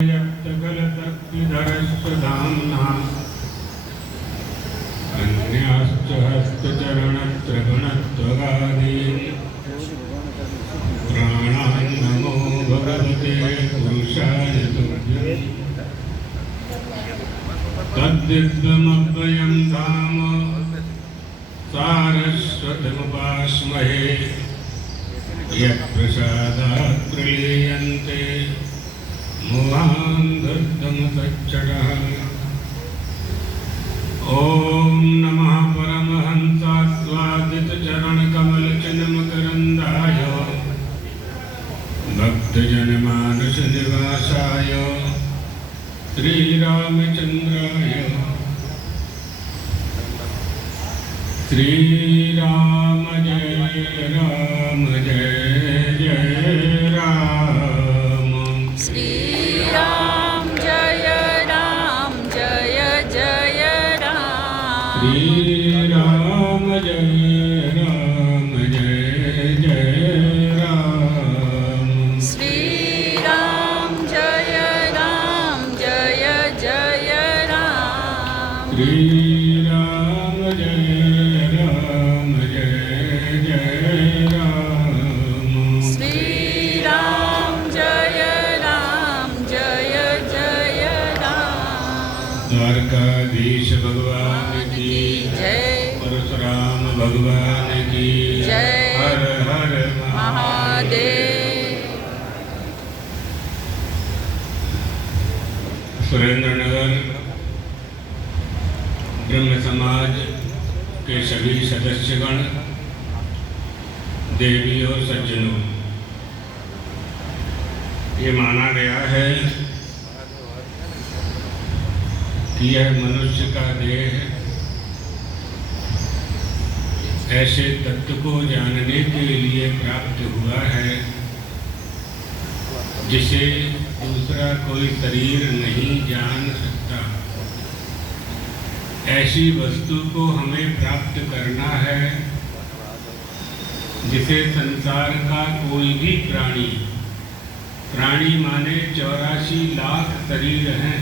यत्तकलतक्तिधरस्वधाम्ना अन्याश्च हस्तचरणत्रगणत्वगादीन् प्राणान् नमो भगवते पुरुषाय तुभ्यम् तद्दिव्यमव्ययं धाम सारस्वतमुपास्महे यत्प्रसादात् प्रलीयन्ते मोहान्धत्तमसच्चडः। ॐ नमः परमहंसास्वादितचरणकमलचिन्मकरन्दाय भक्तजनमानसनिवासाय श्रीरामचन्द्राय। श्रीराम जय राम जय जय राम। श्रीराम जय राम जय जय राम। श्रीराम जय राम जय जय राम। श्रीराम जय राम जय जय राम। श्रीराम जय राम जय जय राम। श्रीराम जय राम जय जय राम। द्वारकाधीश भगवान की जय। परशुराम भगवान की जय। हर हर महादेव। सुरेंद्रनगर ब्रह्म समाज के सभी सदस्यगण, देवियों, सज्जनों, ये माना गया है कि यह मनुष्य का देह ऐसे तत्व को जानने के लिए प्राप्त हुआ है जिसे दूसरा कोई शरीर नहीं जान सकता। ऐसी वस्तु को हमें प्राप्त करना है जिसे संसार का कोई भी प्राणी माने 84 लाख शरीर हैं।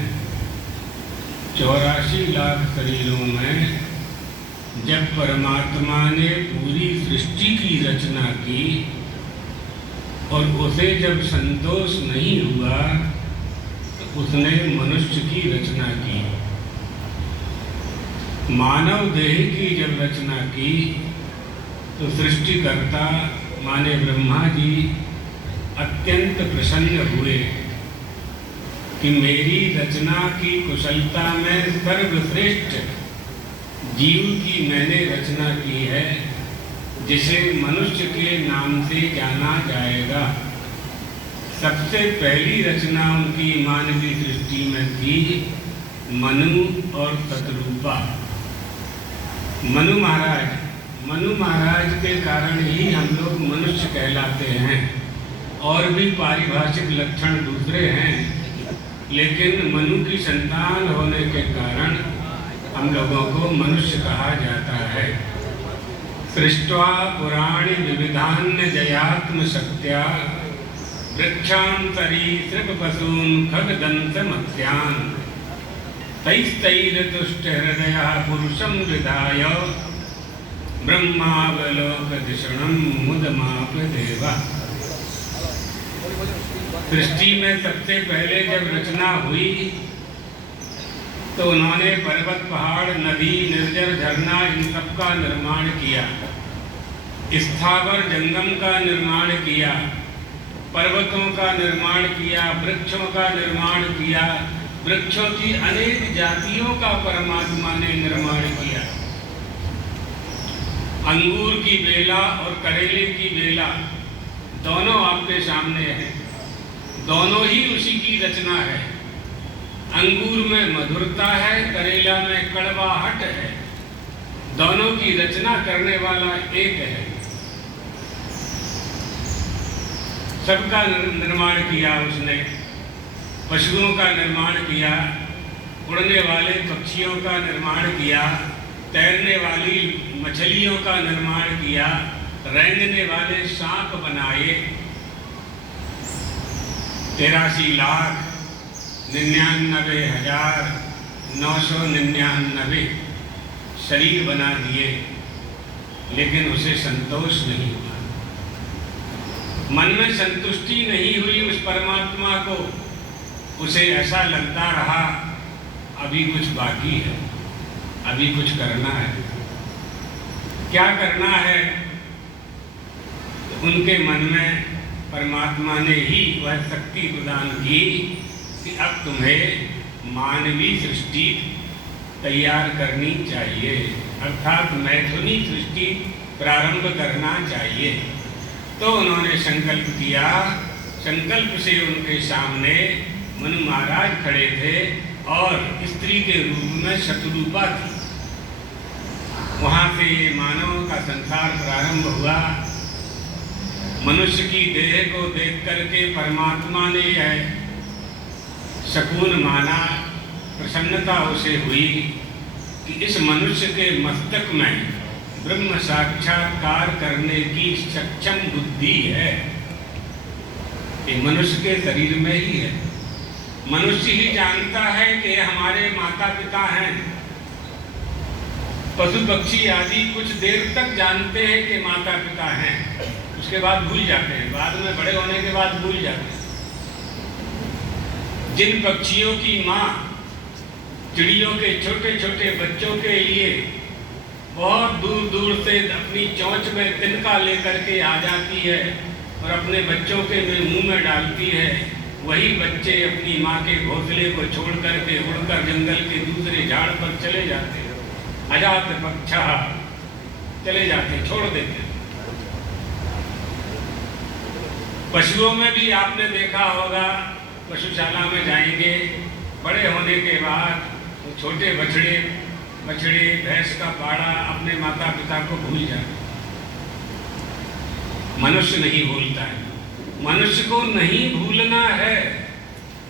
84 लाख शरीरों में जब परमात्मा ने पूरी सृष्टि की रचना की और उसे जब संतोष नहीं हुआ तो उसने मनुष्य की रचना की। मानव देह की जब रचना की तो सृष्टिकर्ता माने ब्रह्मा जी अत्यंत प्रसन्न हुए कि मेरी रचना की कुशलता में सर्वश्रेष्ठ जीव की मैंने रचना की है जिसे मनुष्य के नाम से जाना जाएगा। सबसे पहली रचना उनकी मानवीय सृष्टि में थी मनु और शतरूपा। मनु महाराज के कारण ही हम लोग मनुष्य कहलाते हैं। और भी पारिभाषिक लक्षण दूसरे हैं, लेकिन मनु की संतान होने के कारण हम लोगों को मनुष्य कहा जाता है। सृष्ट्वा पुराणी विविधान्य जयात्म शक्त्या वृक्षां सरीसृप पशून् खगदंत मत्स्यान् तैस्तैरतुष्ट हृदयः पुरुषं विधाय ब्रह्मावलोकधिषणं मुदमाप देवा। सृष्टि में सबसे पहले जब रचना हुई तो उन्होंने पर्वत, पहाड़, नदी, निर्जर, झरना इन सब का निर्माण किया। स्थावर जंगम का निर्माण किया, पर्वतों का निर्माण किया, वृक्षों का निर्माण किया, वृक्षों की अनेक जातियों का परमात्मा ने निर्माण किया। अंगूर की बेला और करेले की बेला दोनों आपके सामने हैं। दोनों ही उसी की रचना है। अंगूर में मधुरता है, करेला में कड़वाहट है। दोनों की रचना करने वाला एक है। सबका निर्माण किया उसने। पशुओं का निर्माण किया, उड़ने वाले पक्षियों का निर्माण किया, तैरने वाली मछलियों का निर्माण किया, रेंगने वाले सांप बनाए। 83 लाख 99,999 शरीर बना दिए, लेकिन उसे संतोष नहीं हुआ। मन में संतुष्टि नहीं हुई उस परमात्मा को। उसे ऐसा लगता रहा अभी कुछ बाकी है, अभी कुछ करना है। क्या करना है? उनके मन में परमात्मा ने ही वह शक्ति प्रदान की कि अब तुम्हें मानवीय सृष्टि तैयार करनी चाहिए, अर्थात मैथुनी सृष्टि प्रारंभ करना चाहिए। तो उन्होंने संकल्प किया। संकल्प से उनके सामने मनु महाराज खड़े थे और स्त्री के रूप में शतरूपा थी। वहाँ से ये मानव का संसार प्रारंभ हुआ। मनुष्य की देह को देख करके परमात्मा ने यह शकुन माना, प्रसन्नता उसे हुई कि इस मनुष्य के मस्तक में ब्रह्म साक्षात्कार करने की सक्षम बुद्धि है। ये मनुष्य के शरीर में ही है। मनुष्य ही जानता है कि हमारे माता पिता हैं। पशु पक्षी आदि कुछ देर तक जानते हैं कि माता पिता हैं, उसके बाद भूल जाते हैं, बाद में बड़े होने के बाद भूल जाते हैं। जिन पक्षियों की माँ चिड़ियों के छोटे छोटे बच्चों के लिए बहुत दूर दूर से अपनी चोंच में तिनका लेकर के आ जाती है और अपने बच्चों के मुंह में डालती है, वही बच्चे अपनी माँ के घोंसले को छोड़ करके उड़कर जंगल के दूसरे झाड़ पर चले जाते हैं। अजात पक्षा चले जाते, छोड़ देते। पशुओं में भी आपने देखा होगा, पशुशाला में जाएंगे, बड़े होने के बाद छोटे बछड़े भैंस का पाड़ा अपने माता पिता को भूल जाते। मनुष्य नहीं भूलता है। मनुष्य को नहीं भूलना है,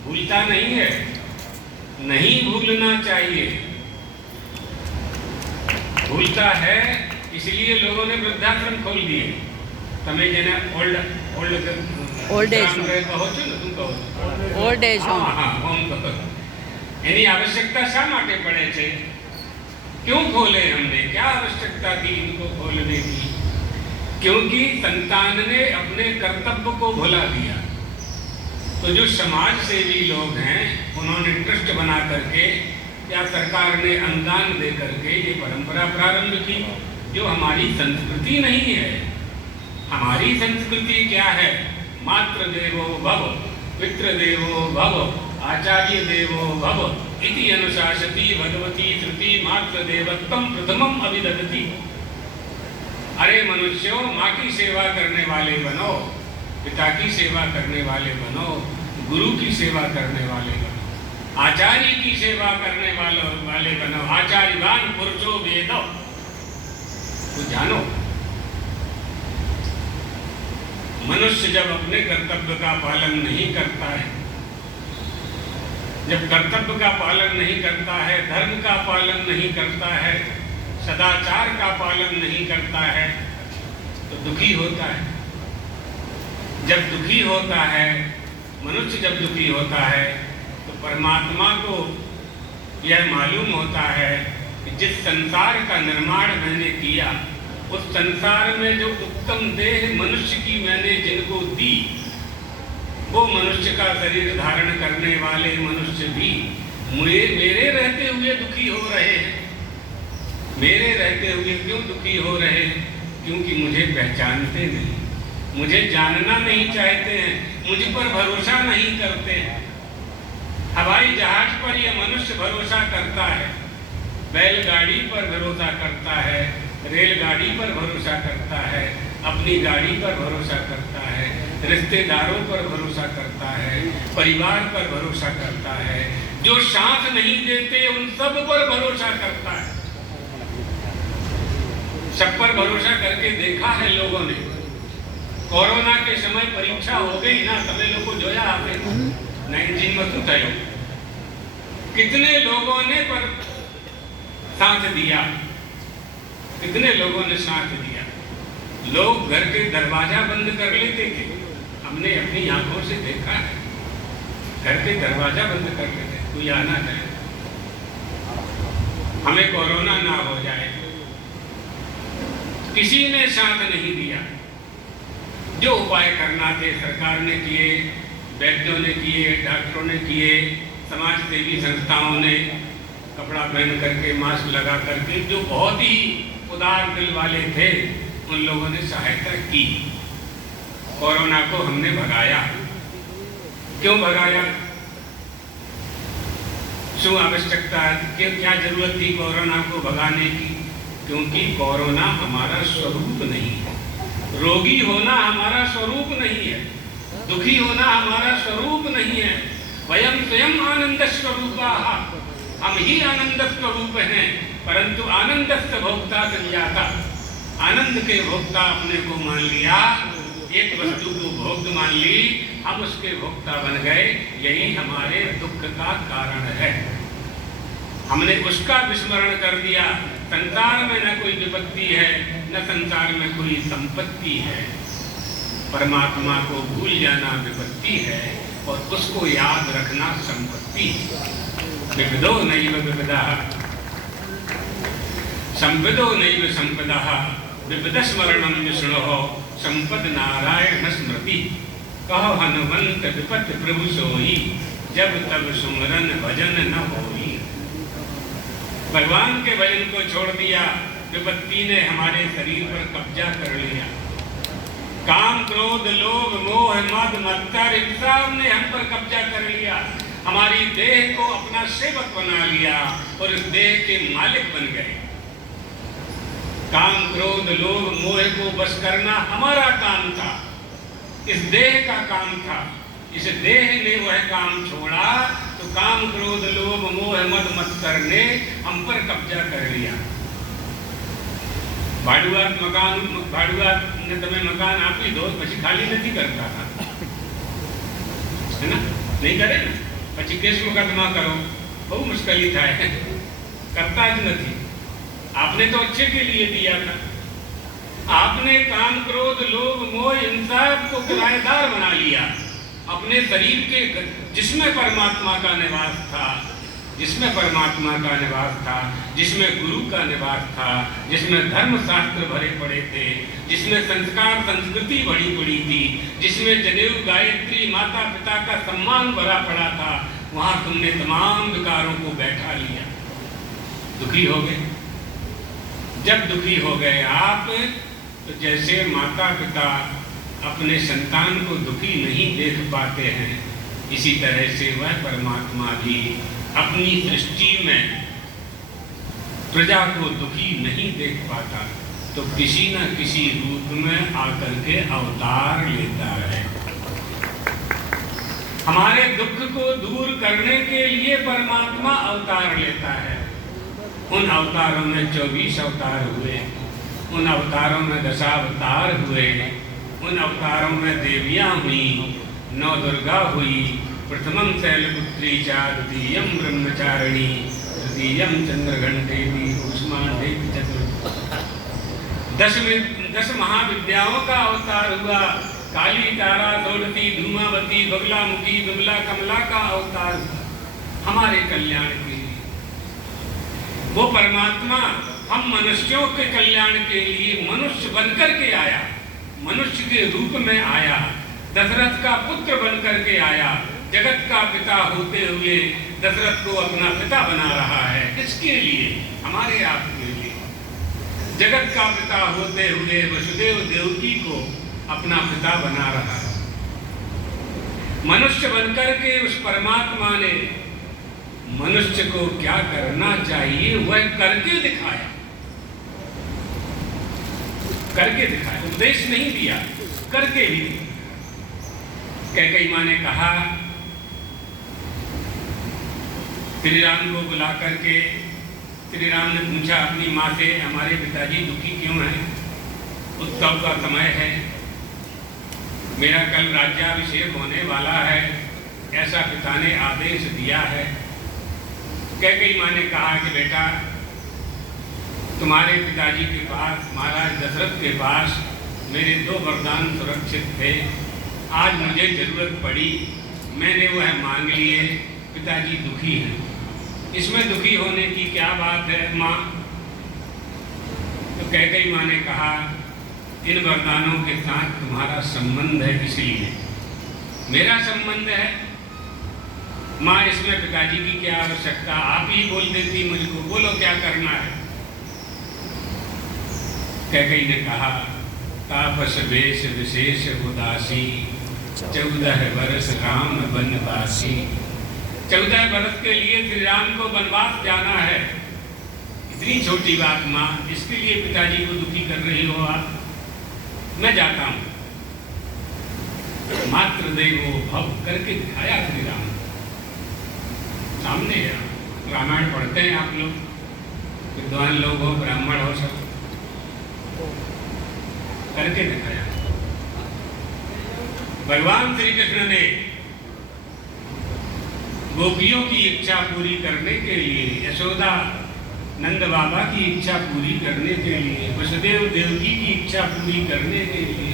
भूलता नहीं है, नहीं भूलना चाहिए। भूलता है, इसलिए लोगों ने वृद्धाश्रम खोल दिए। તમે જેને ઓલ્ડ એજ કહો છો ને, શું કહો છો? Old age home. હા, હોમ કહો. એની आवश्यकता શા માટે પડે છે? क्यों खोले हमने? क्या आवश्यकता थी इनको खोलने की? क्योंकि संतान ने अपने कर्तव्य को भुला दिया। तो जो समाज सेवी लोग हैं, उन्होंने ट्रस्ट बना करके या सरकार ने अनुदान दे करके ये परंपरा प्रारंभ की, जो हमारी संस्कृति नहीं है। हमारी संस्कृति क्या है? मातृ देवो भव, पितृ देवो भव, आचार्य देवो भव इति अनुशासती भगवती श्रुति मातृ देवत्वम प्रथमम अभिदधति। अरे मनुष्यों, माँ की सेवा करने वाले बनो, पिता की सेवा करने वाले बनो, गुरु की सेवा करने वाले बनो, आचार्य की सेवा करने वाले बनो। आचार्यवान पुरुषो वेदो, तो जानो मनुष्य जब अपने कर्तव्य का पालन नहीं करता है, जब कर्तव्य का पालन नहीं करता है, धर्म का पालन नहीं करता है, सदाचार का पालन नहीं करता है, तो दुखी होता है। जब दुखी होता है मनुष्य, जब दुखी होता है तो परमात्मा को यह मालूम होता है कि जिस संसार का निर्माण मैंने किया, उस संसार में जो उत्तम देह मनुष्य की मैंने जिनको दी, वो मनुष्य का शरीर धारण करने वाले मनुष्य भी मेरे रहते हुए दुखी हो रहे हैं। मेरे रहते हुए क्यों दुखी हो रहे हैं? क्योंकि मुझे पहचानते नहीं, मुझे जानना नहीं चाहते हैं, मुझ पर भरोसा नहीं करते हैं। हवाई जहाज पर यह मनुष्य भरोसा करता है, बैलगाड़ी पर भरोसा करता है, रेलगाड़ी पर भरोसा करता है, अपनी गाड़ी पर भरोसा करता है, रिश्तेदारों पर भरोसा करता है, परिवार पर भरोसा करता है, जो साथ नहीं देते उन सब पर भरोसा करता है। सब पर भरोसा करके देखा है लोगों ने। कोरोना के समय परीक्षा हो गई ना, તમે લોકો જોયા आपने 19 में શું થયું? कितने लोगों ने पर साथ दिया, कितने लोगों ने साथ दिया। लोग घर के दरवाजा बंद कर लेते थे, हमने अपनी आंखों से देखा है। घर के दरवाजा बंद कर देते, कोई आना जाए, हमें कोरोना ना हो जाए। किसी ने साथ नहीं दिया। जो उपाय करना थे सरकार ने किए, वैद्यों ने किए, डॉक्टरों ने किए, समाज सेवी संस्थाओं ने कपड़ा पहन करके, मास्क लगा करके, जो बहुत ही उदार दिल वाले थे उन लोगों ने सहायता की। कोरोना को हमने भगाया। क्यों भगाया? क्यों आवश्यकता, क्या जरूरत थी कोरोना को भगाने की? क्योंकि कोरोना हमारा स्वरूप नहीं है, रोगी होना हमारा स्वरूप नहीं है, दुखी होना हमारा स्वरूप नहीं है। वयम स्वयं आनंद स्वरूपाः, हम ही आनंद स्वरूप हैं, परंतु आनंदस्य भोक्ता संजाता, आनंद के भोक्ता अपने को मान लिया, एक वस्तु को भोग मान ली, हम उसके भोक्ता बन गए। यही हमारे दुख का कारण है। हमने उसका विस्मरण कर दिया। संसार में न कोई विपत्ति है, न संसार में कोई संपत्ति है। परमात्मा को भूल जाना विपत्ति है और उसको याद रखना संपत्ति है। विविधो नैव विविधः, संविदो नैव संपदः, विविध स्मरणं विष्णोः, संपद नारायण स्मृति। कहो हनुमंत विपत प्रभु सोई, जब तब सुमरन भजन न होई। भगवान के भजन को छोड़ दिया, विपत्ति ने हमारे शरीर पर कब्जा कर लिया। काम, क्रोध, लोभ, मोह, मद, मत्सर, इन सब ने हम पर कब्जा कर लिया। हमारी देह को अपना सेवक बना लिया और इस देह के मालिक बन गए। काम, क्रोध, लोभ, मोह को बस करना हमारा काम था, इस देह का काम था। इस देह ने वह काम छोड़ा तो काम, क्रोध, लोभ, मोह, मद, मत्सर ने हम पर कब्जा कर लिया। भाड़ुआत ने तुम्हें मकान आपी दो, પછી खाली नहीं करता था, है ना? नहीं करे ना, પછી केस मुकदमा करो, बहुत मुश्किल था, करता ज नहीं। आपने तो अच्छे के लिए दिया था। आपने काम, क्रोध, लोभ, मोह इन सब को किराएदार बना लिया अपने शरीर के, जिसमें परमात्मा का निवास था, जिसमें परमात्मा का निवास था, जिसमें गुरु का निवास था, जिसमें धर्म शास्त्र भरे पड़े थे, जिसमें संस्कार संस्कृति भरी पड़ी थी, जिसमें जनेऊ, गायत्री, माता पिता का सम्मान भरा पड़ा था, वहां तुमने तमाम विकारों को बैठा लिया। दुखी हो गए। जब दुखी हो गए आप, तो जैसे माता पिता अपने संतान को दुखी नहीं देख पाते हैं, इसी तरह से वह परमात्मा भी अपनी सृष्टि में प्रजा को दुखी नहीं देख पाता, तो किसी न किसी रूप में आकर के अवतार लेता है। हमारे दुख को दूर करने के लिए परमात्मा अवतार लेता है। उन अवतारों में 24 अवतार हुए, उन अवतारों में दशावतार हुए, उन अवतारों में देवियां हुई, 9 दुर्गा हुई। प्रथमं शैलपुत्री च, द्वितीयं ब्रह्मचारिणी, तृतीयं चंद्रघंटेति, कूष्मांडेति चतुर्थ। 10 महाविद्याओं का अवतार हुआ। काली, तारा, षोडशी, धूमावती, बगलामुखी, विमला, कमला का अवतार हुआ हमारे कल्याण के लिए। वो परमात्मा हम मनुष्यों के कल्याण के लिए मनुष्य बनकर के आया, मनुष्य के रूप में आया, दशरथ का पुत्र बनकर के आया। जगत का पिता होते हुए दशरथ को अपना पिता बना रहा है। किसके लिए? हमारे आपके लिए। जगत का पिता होते हुए वसुदेव देवकी को अपना पिता बना रहा है। मनुष्य बनकर के उस परमात्मा ने मनुष्य को क्या करना चाहिए वह करके दिखाया, करके दिखाया। उपदेश नहीं दिया, करके ही दिया। कैकेयी माँ ने कहा, श्री राम को बुला करके श्री राम ने पूछा अपनी माँ से, हमारे पिताजी दुखी क्यों हैं? उत्सव का समय है, मेरा कल राज्याभिषेक होने वाला है, ऐसा पिता ने आदेश दिया है। कैकेयी माँ ने कहा कि बेटा, तुम्हारे पिताजी के पास, महाराज दशरथ के पास मेरे 2 वरदान सुरक्षित थे। आज मुझे जरूरत पड़ी, मैंने वह मांग लिए, पिताजी दुखी हैं। इसमें दुखी होने की क्या बात है माँ? तो कैकेयी माँ ने कहा, इन वरदानों के साथ तुम्हारा संबंध है, इसलिए मेरा संबंध है। माँ, इसमें पिताजी की क्या आवश्यकता, आप ही बोल देती मुझको, बोलो क्या करना है। कैकेयी ने कहा, तापस वेश विशेष उदासी, 14 वर्ष राम वनवासी। 14 वर्ष के लिए श्री राम को वनवास जाना है। इतनी छोटी बात माँ, इसके लिए पिताजी को दुखी कर रही हो आप? मैं जाता हूँ। मात्र देवो भव करके दिखाया श्री राम सामने। रामायण पढ़ते हैं आप लोग, विद्वान लोग हो, ब्राह्मण हो, सब करके दिखाया। भगवान श्री कृष्ण ने गोपियों की इच्छा पूरी करने के लिए, यशोदा नंद बाबा की इच्छा पूरी करने के लिए, वसुदेव देवकी की इच्छा पूरी करने के लिए,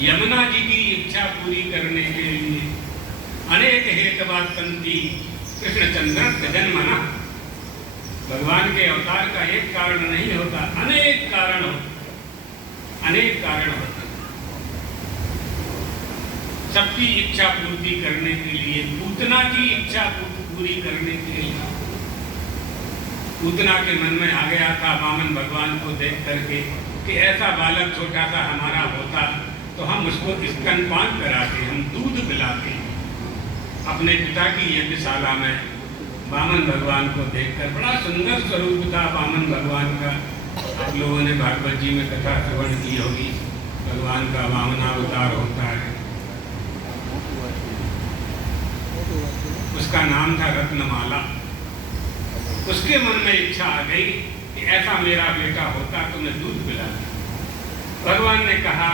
यमुना जी की इच्छा पूरी करने के लिए अनेक हेतवास्तंती कृष्णचंद्र जन्मना। भगवान के अवतार का एक कारण नहीं होता, अनेक कारण होते, अनेक कारण होते। सबकी इच्छा पूर्ति करने के लिए, पूतना की इच्छा पूरी करने के लिए। पूतना के मन में आ गया था वामन भगवान को देख करके कि ऐसा बालक छोटा सा हमारा होता तो हम उसको स्तनपान कराते, हम दूध पिलाते। अपने पिता की यज्ञशाला में वामन भगवान को देखकर, बड़ा सुंदर स्वरूप था वामन भगवान का। आप लोगों ने भागवत जी में कथा श्रवण की होगी, भगवान का वामनावतार होता है। उसका नाम था रत्नमाला। उसके मन में इच्छा आ गई कि ऐसा मेरा बेटा होता तो मैं दूध पिलाता। भगवान ने कहा,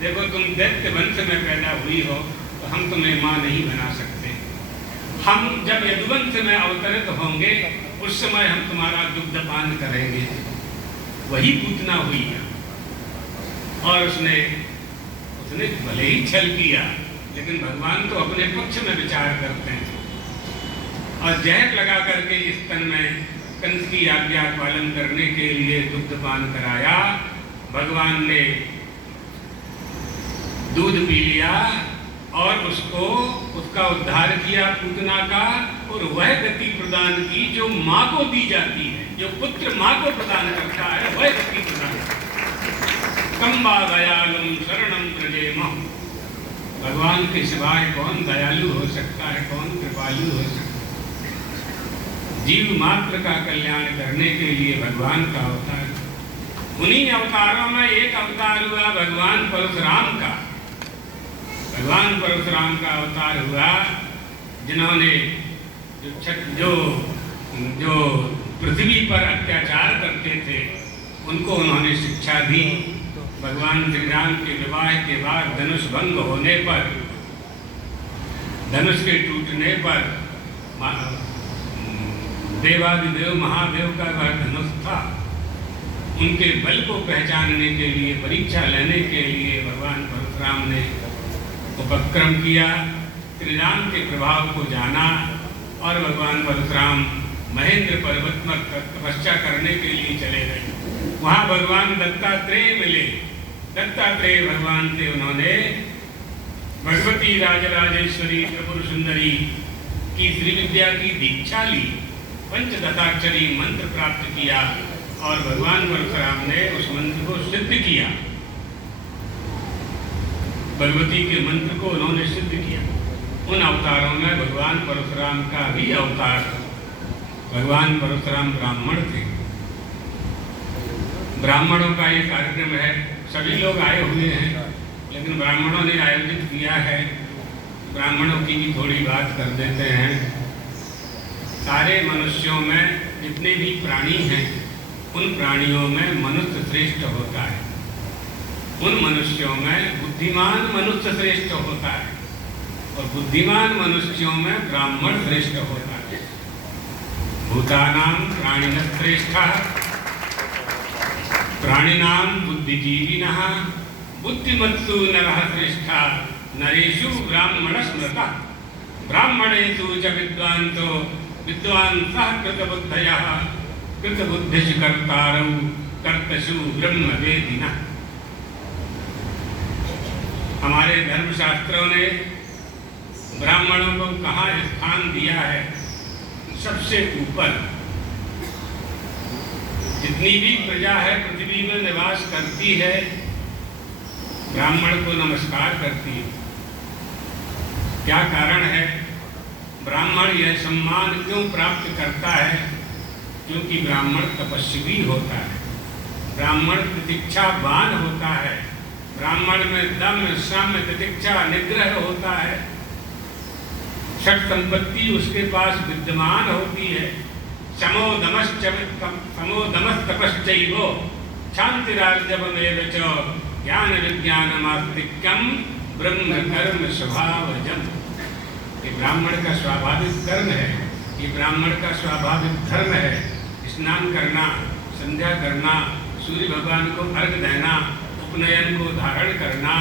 देखो तुम दैत्य वंश में पैदा हुई हो तो हम तुम्हें माँ नहीं बना सकते। हम जब यदुवंश में अवतरित होंगे उस समय हम तुम्हारा दुग्धपान करेंगे। वही पूतना हुई है। और उसने भले ही छल किया, लेकिन भगवान तो अपने पक्ष में विचार करते हैं। और जहर लगा करके इस तन में कंस की आज्ञा पालन करने के लिए दुग्धपान कराया। भगवान ने दूध पी लिया और उसको उसका उद्धार किया पूतना का, और वह गति प्रदान की जो माँ को दी जाती है। जो पुत्र माँ को प्रदान करता है वह गति प्रदान कम्बा दयालुम शरणम प्रजेमः। भगवान के सिवाय कौन दयालु हो सकता है, कौन कृपालु हो सकता है? जीव मात्र का कल्याण करने के लिए भगवान का अवतार। उन्हीं अवतारों में एक अवतार हुआ भगवान परशुराम का। भगवान परशुराम का अवतार हुआ जिन्होंने जो पृथ्वी पर अत्याचार करते थे उनको उन्होंने शिक्षा दी। भगवान श्री राम के विवाह के बाद धनुष भंग होने पर, धनुष के टूटने पर, देवादिदेव महादेव का वह धनुष था, उनके बल को पहचानने के लिए, परीक्षा लेने के लिए भगवान परशुराम ने उपक्रम किया। श्री राम के प्रभाव को जाना और भगवान परशुराम महेंद्र पर्वत पर तपस्या करने के लिए चले गए। वहाँ भगवान दत्तात्रेय मिले। दत्तात्रेय भगवान से उन्होंने भगवती राजराजेश्वरी त्रिपुर सुंदरी की श्री विद्या की दीक्षा ली, पंचदशाक्षरी मंत्र प्राप्त किया और भगवान परशुराम ने उस मंत्र को सिद्ध किया। भगवती के मंत्र को उन्होंने सिद्ध किया। उन अवतारों में भगवान परशुराम का भी अवतार। भगवान परशुराम ब्राह्मण थे। ब्राह्मणों का ये कार्यक्रम है, सभी लोग आए हुए हैं, लेकिन ब्राह्मणों ने आयोजित किया है। ब्राह्मणों की भी थोड़ी बात कर देते हैं। सारे मनुष्यों में जितने भी प्राणी हैं, उन प्राणियों में मनुष्य श्रेष्ठ होता है। उन मनुष्यों में बुद्धिमान मनुष्य श्रेष्ठ होता है और बुद्धिमान मनुष्यों में ब्राह्मण श्रेष्ठ होता है। भूतानां प्राणिनः श्रेष्ठः प्राणिनां बुद्धिजीविनः बुद्धिमत्सु नरः श्रेष्ठः नरेषु ब्राह्मणः स्मृतः। ब्राह्मणेषु च विद्वांसो विद्वांसः कृतबुद्धयः कृतबुद्धिषु कर्तारौ कर्तषु ब्रह्मवेदिनः। हमारे धर्मशास्त्रों ने ब्राह्मणों को कहाँ स्थान दिया है? सबसे ऊपर। जितनी भी प्रजा है पृथ्वी में निवास करती है, ब्राह्मण को नमस्कार करती है। क्या कारण है? ब्राह्मण यह सम्मान क्यों प्राप्त करता है? क्योंकि ब्राह्मण तपस्वी होता है, ब्राह्मण प्रतीक्षावान होता है, ब्राह्मण में दम, श्रम, तितिक्षा, निग्रह होता है, षट संपत्ति उसके पास विद्यमान होती है। समो दमस्तपश्चैव शांतिरार्जवमेव च ज्ञान विज्ञानमास्तिक्यम ब्रह्म कर्म स्वभावजम। ये ब्राह्मण का स्वाभाविक कर्म है, ये ब्राह्मण का स्वाभाविक धर्म है। स्नान करना, संध्या करना, सूर्य भगवान को अर्घ देना, उपनयन को धारण करना,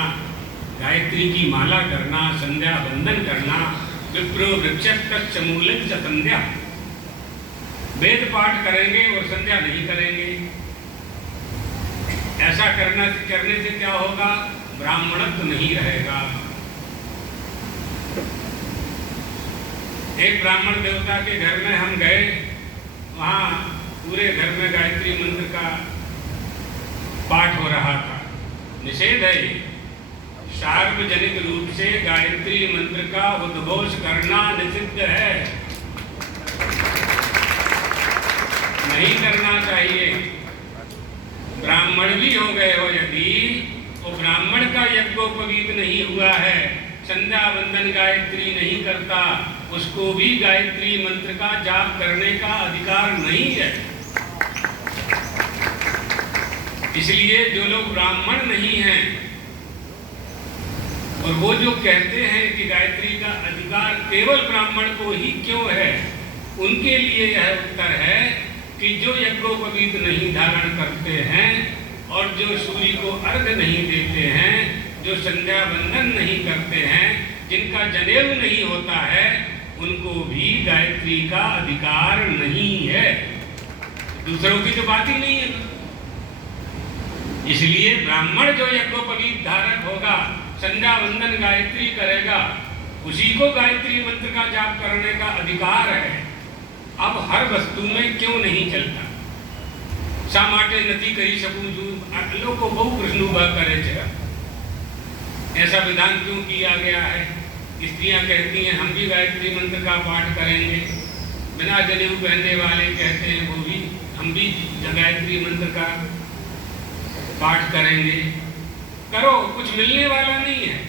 गायत्री की माला करना, संध्या वंदन करना। विप्रो वृक्षस्तश्च मूलं च संध्या। वेद पाठ करेंगे और संध्या नहीं करेंगे। ऐसा करने से क्या होगा? ब्राह्मणत्व नहीं रहेगा। एक ब्राह्मण देवता के घर में हम गए, वहां पूरे घर में गायत्री मंत्र का पाठ हो रहा था। निषेध है, सार्वजनिक रूप से गायत्री मंत्र का उद्घोष करना निषिद्ध है, नहीं करना चाहिए। ब्राह्मण भी हो गए हो यदि, वो ब्राह्मण का यज्ञोपवीत नहीं हुआ है, संध्या वंदन गायत्री नहीं करता, उसको भी गायत्री मंत्र का जाप करने का अधिकार नहीं है। इसलिए जो लोग ब्राह्मण नहीं हैं और वो जो कहते हैं कि गायत्री का अधिकार केवल ब्राह्मण को ही क्यों है, उनके लिए यह उत्तर है कि जो यज्ञोपवीत नहीं धारण करते हैं और जो सूर्य को अर्घ नहीं देते हैं, जो संध्या वंदन नहीं करते हैं, जिनका जनेऊ नहीं होता है, उनको भी गायत्री का अधिकार नहीं है। दूसरों की तो बात ही नहीं है। इसलिए ब्राह्मण जो यज्ञोपवीत धारक होगा, संध्या वंदन गायत्री करेगा, उसी को गायत्री मंत्र का जाप करने का अधिकार है। अब हर वस्तु में क्यों नहीं चलता? शा माटे नथी कही सकूं छू, लोको बहु कृष्ण उभा करे छे। ऐसा विधान क्यों किया गया है? स्त्रियां कहती हैं हम भी गायत्री मंत्र का पाठ करेंगे, बिना जनेऊ पहनने वाले कहते हैं वो भी हम भी गायत्री मंत्र का पाठ करेंगे। करो, कुछ मिलने वाला नहीं है,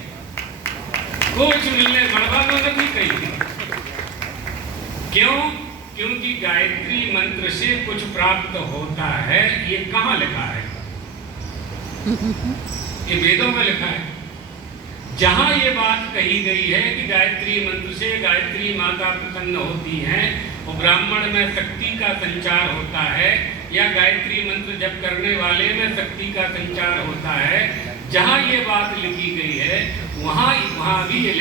कुछ मिलने वाला नहीं कहीं। क्यों? क्योंकि गायत्री मंत्र से कुछ प्राप्त होता है, ये कहाँ लिखा है? ये वेदों में लिखा है। जहां ये बात कही गई है कि गायत्री मंत्र से गायत्री माता प्रसन्न होती हैं, वो ब्राह्मण में शक्ति का संचार होता है, या गायत्री मंत्र जप करने वाले में शक्ति का संचार होता है, जहां ये बात लिखी गई है वहां भी ये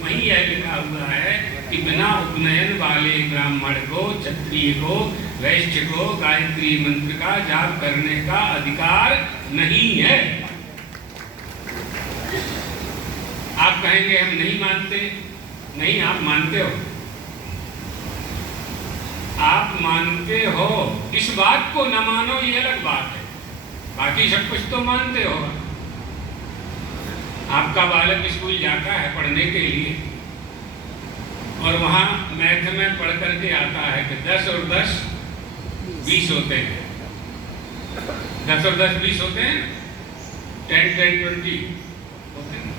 वहीं यह लिखा हुआ है कि बिना उपनयन वाले ब्राह्मण को, क्षत्रिय को, वैश्य को गायत्री मंत्र का जाप करने का अधिकार नहीं है। आप कहेंगे हम नहीं मानते। नहीं, आप मानते हो, आप मानते हो। इस बात को न मानो ये अलग बात है, बाकी सब कुछ तो मानते हो। आपका बालक स्कूल जाता है पढ़ने के लिए और वहाँ मैथ में पढ़ करके आता है कि 10 और 10 20 होते हैं, 10 और 10 20 होते हैं, 10 10 20 होते हैं।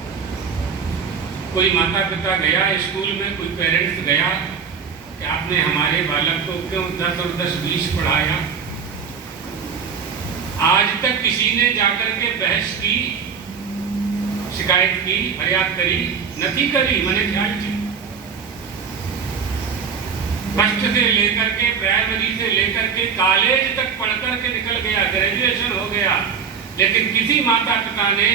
कोई माता पिता गया स्कूल में, कोई पेरेंट्स गया कि आपने हमारे बालक को क्यों 10 और 10 20 पढ़ाया? आज तक किसी ने जाकर के बहस की, शिकायत की, फरियाद करी नहीं करी। मैंने ख्याल की फर्स्ट से लेकर के प्राइमरी से लेकर के कॉलेज तक पढ़ कर के निकल गया, ग्रेजुएशन हो गया, लेकिन किसी माता पिता ने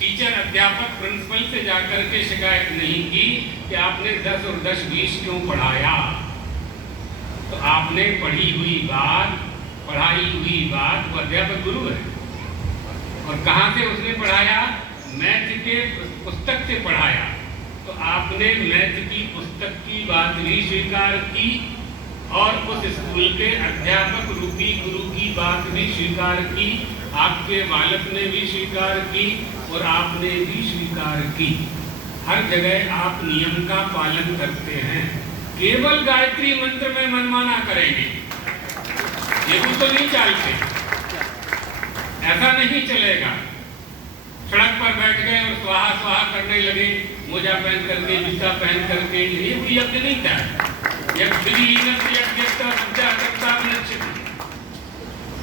टीचर अध्यापक प्रिंसिपल से जाकर के शिकायत नहीं की कि आपने 10 और 10 20 क्यों पढ़ाया। तो आपने पढ़ाई हुई बात, वो अध्यापक गुरु है। और कहाँ से उसने पढ़ाया? मैथ के पुस्तक से पढ़ाया। तो आपने मैथ की पुस्तक की बात भी स्वीकार की और उस स्कूल के अध्यापक रूपी गुरु की बात भी स्वीकार की, आपके बालक ने भी स्वीकार की और आपने भी स्वीकार की। हर जगह आप नियम का पालन करते हैं। केवल गायत्री मंत्र में मनमाना करेंगे, ये भी तो नहीं चलते, ऐसा नहीं चलेगा। सड़क पर बैठ गए और स्वाहा स्वाहा करने लगे, मोजा पहन करके, जूता पहन करके, ये भी यज्ञ नहीं था।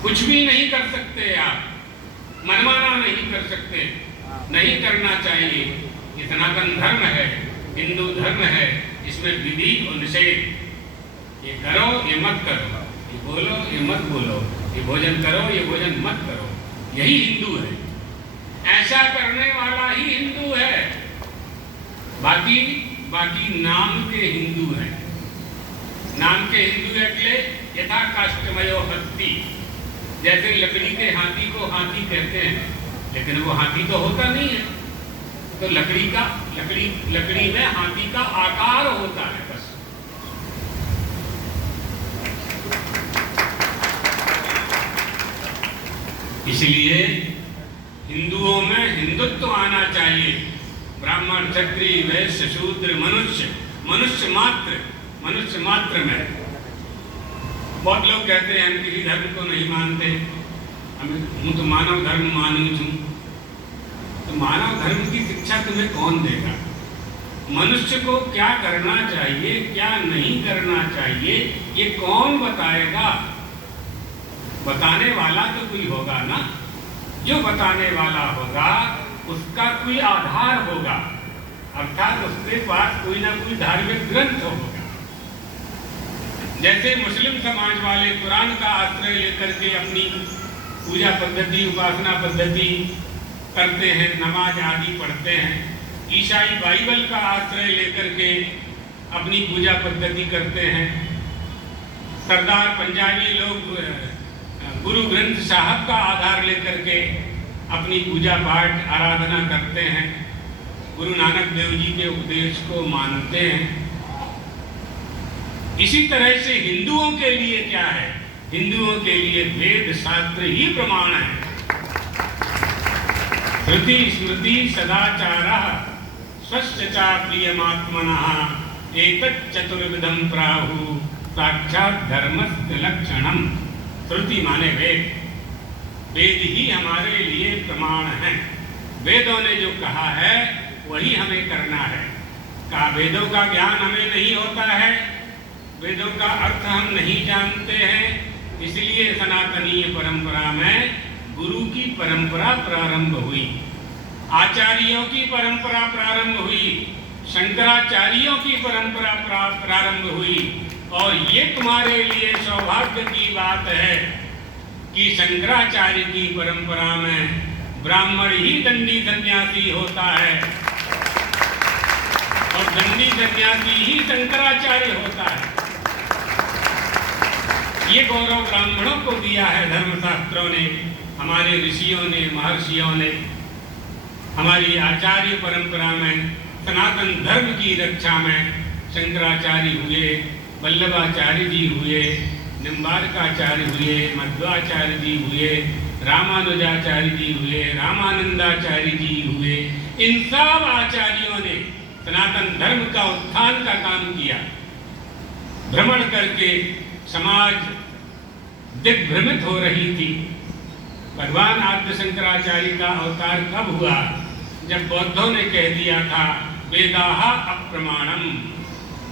कुछ भी नहीं कर सकते आप, मनमाना नहीं कर सकते, नहीं करना चाहिए। ये सनातन धर्म है, हिंदू धर्म है, इसमें विधि और निषेध। ये करो, ये मत करो, ये बोलो, ये मत बोलो, ये भोजन करो, ये भोजन मत करो, यही हिंदू है। ऐसा करने वाला ही हिंदू है। बाकी नाम के हिंदू है। नाम के हिंदू एटले यथा काष्ठमयो हस्ती, जैसे लकड़ी के हाथी को हाथी कहते हैं, लेकिन वो हाथी तो होता नहीं है। तो लकड़ी में हाथी का आकार होता है बस। इसलिए हिंदुओं में हिंदुत्व आना चाहिए। ब्राह्मण, क्षत्रिय, वैश्य, शूद्र, मनुष्य मात्र में। बहुत लोग कहते हैं हम किसी धर्म को नहीं मानते, हूँ तो मानव धर्म मानू छू। तो मानव धर्म की शिक्षा तुम्हें कौन देगा? मनुष्य को क्या करना चाहिए, क्या नहीं करना चाहिए, ये कौन बताएगा? बताने वाला तो कोई होगा ना। जो बताने वाला होगा उसका कोई आधार होगा, अर्थात उसके पास कोई ना कोई धार्मिक ग्रंथ होगा। जैसे मुस्लिम समाज वाले कुरान का आश्रय लेकर के अपनी पूजा पद्धति, उपासना पद्धति करते हैं, नमाज आदि पढ़ते हैं। ईसाई बाइबल का आश्रय लेकर के अपनी पूजा पद्धति करते हैं। सरदार पंजाबी लोग गुरु ग्रंथ साहब का आधार लेकर के अपनी पूजा पाठ आराधना करते हैं, गुरु नानक देव जी के उपदेश को मानते हैं। इसी तरह से हिंदुओं के लिए क्या है? हिंदुओं के लिए वेद शास्त्र ही प्रमाण है। श्रुति स्मृति सदाचारः स्वस्य च प्रियमात्मनः एतत् चतुर्विधं प्राहु साक्षात् धर्मस्य लक्षणम्। श्रुति माने वेद, वेद ही हमारे लिए प्रमाण है। वेदों ने जो कहा है वही हमें करना है। का वेदों का ज्ञान हमें नहीं होता है, वेदों का अर्थ हम नहीं जानते हैं, इसलिए सनातनीय परंपरा में गुरु की परंपरा प्रारंभ हुई, आचार्यों की परंपरा प्रारंभ हुई, शंकराचार्यों की परंपरा प्रारंभ हुई। और ये तुम्हारे लिए सौभाग्य की बात है कि शंकराचार्य की परंपरा में ब्राह्मण ही दंडी सन्यासी होता है और दंडी सन्यासी ही शंकराचार्य होता है। ये गौरव ब्राह्मणों को दिया है धर्मशास्त्रों ने, हमारे ऋषियों ने, महर्षियों ने। हमारी आचार्य परंपरा में सनातन धर्म की रक्षा में शंकराचार्य हुए, वल्लभाचार्य जी हुए, निम्बार्काचार्य हुए, मध्वाचार्य जी हुए, रामानुजाचार्य जी हुए, रामानंदाचार्य जी हुए। इन सब आचार्यों ने सनातन धर्म का उत्थान का काम किया। भ्रमण करके समाज दिग्भ्रमित हो रही थी। भगवान आद्य शंकराचार्य का अवतार कब हुआ? जब बौद्धों ने कह दिया था वेदाः अप्रमाणम,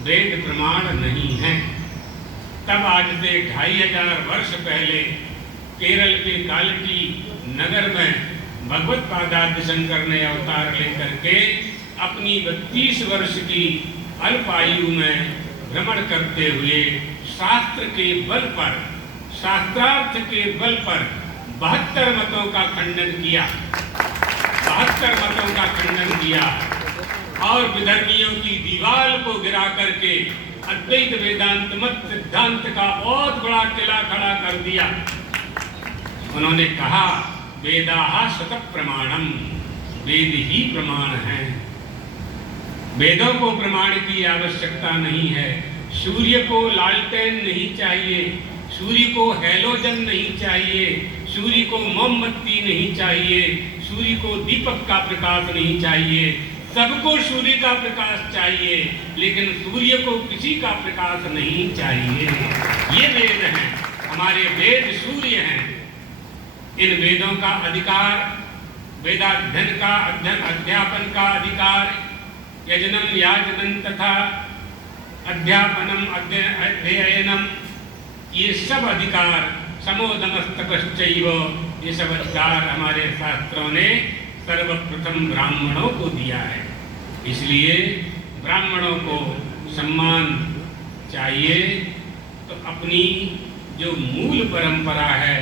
वेद प्रमाण नहीं है। तब आज से 2500 वर्ष पहले केरल के कालटी नगर में भगवत पादाद्य शंकर ने अवतार लेकर के अपनी 32 वर्ष की अल्पायु में भ्रमण करते हुए शास्त्र के बल पर, शास्त्रार्थ के बल पर 72 मतों का खंडन किया। 72 मतों का खंडन किया और विधर्मियों की दीवार को गिरा करके अद्वैत वेदांत मत सिद्धांत का बहुत बड़ा किला खड़ा कर दिया। उन्होंने कहा वेदाः स्वतः प्रमाणम, वेद ही प्रमाण है, वेदों को प्रमाण की आवश्यकता नहीं है। सूर्य को लालटेन नहीं चाहिए, सूर्य को हैलोजन नहीं चाहिए, सूर्य को मोमबत्ती नहीं चाहिए, सूर्य को दीपक का प्रकाश नहीं चाहिए, सबको सूर्य का प्रकाश चाहिए, लेकिन सूर्य को किसी का प्रकाश नहीं चाहिए। ये वेद हैं, हमारे वेद सूर्य हैं। इन वेदों का अधिकार, वेदाध्ययन का अध्यापन का अधिकार, यजनम याजनम तथा अध्यापनम अध्ययनम, ये सब अधिकार, समोदमस्तपश्चैव, ये सब अधिकार हमारे शास्त्रों ने सर्वप्रथम ब्राह्मणों को दिया है। इसलिए ब्राह्मणों को सम्मान चाहिए। तो अपनी जो मूल परंपरा है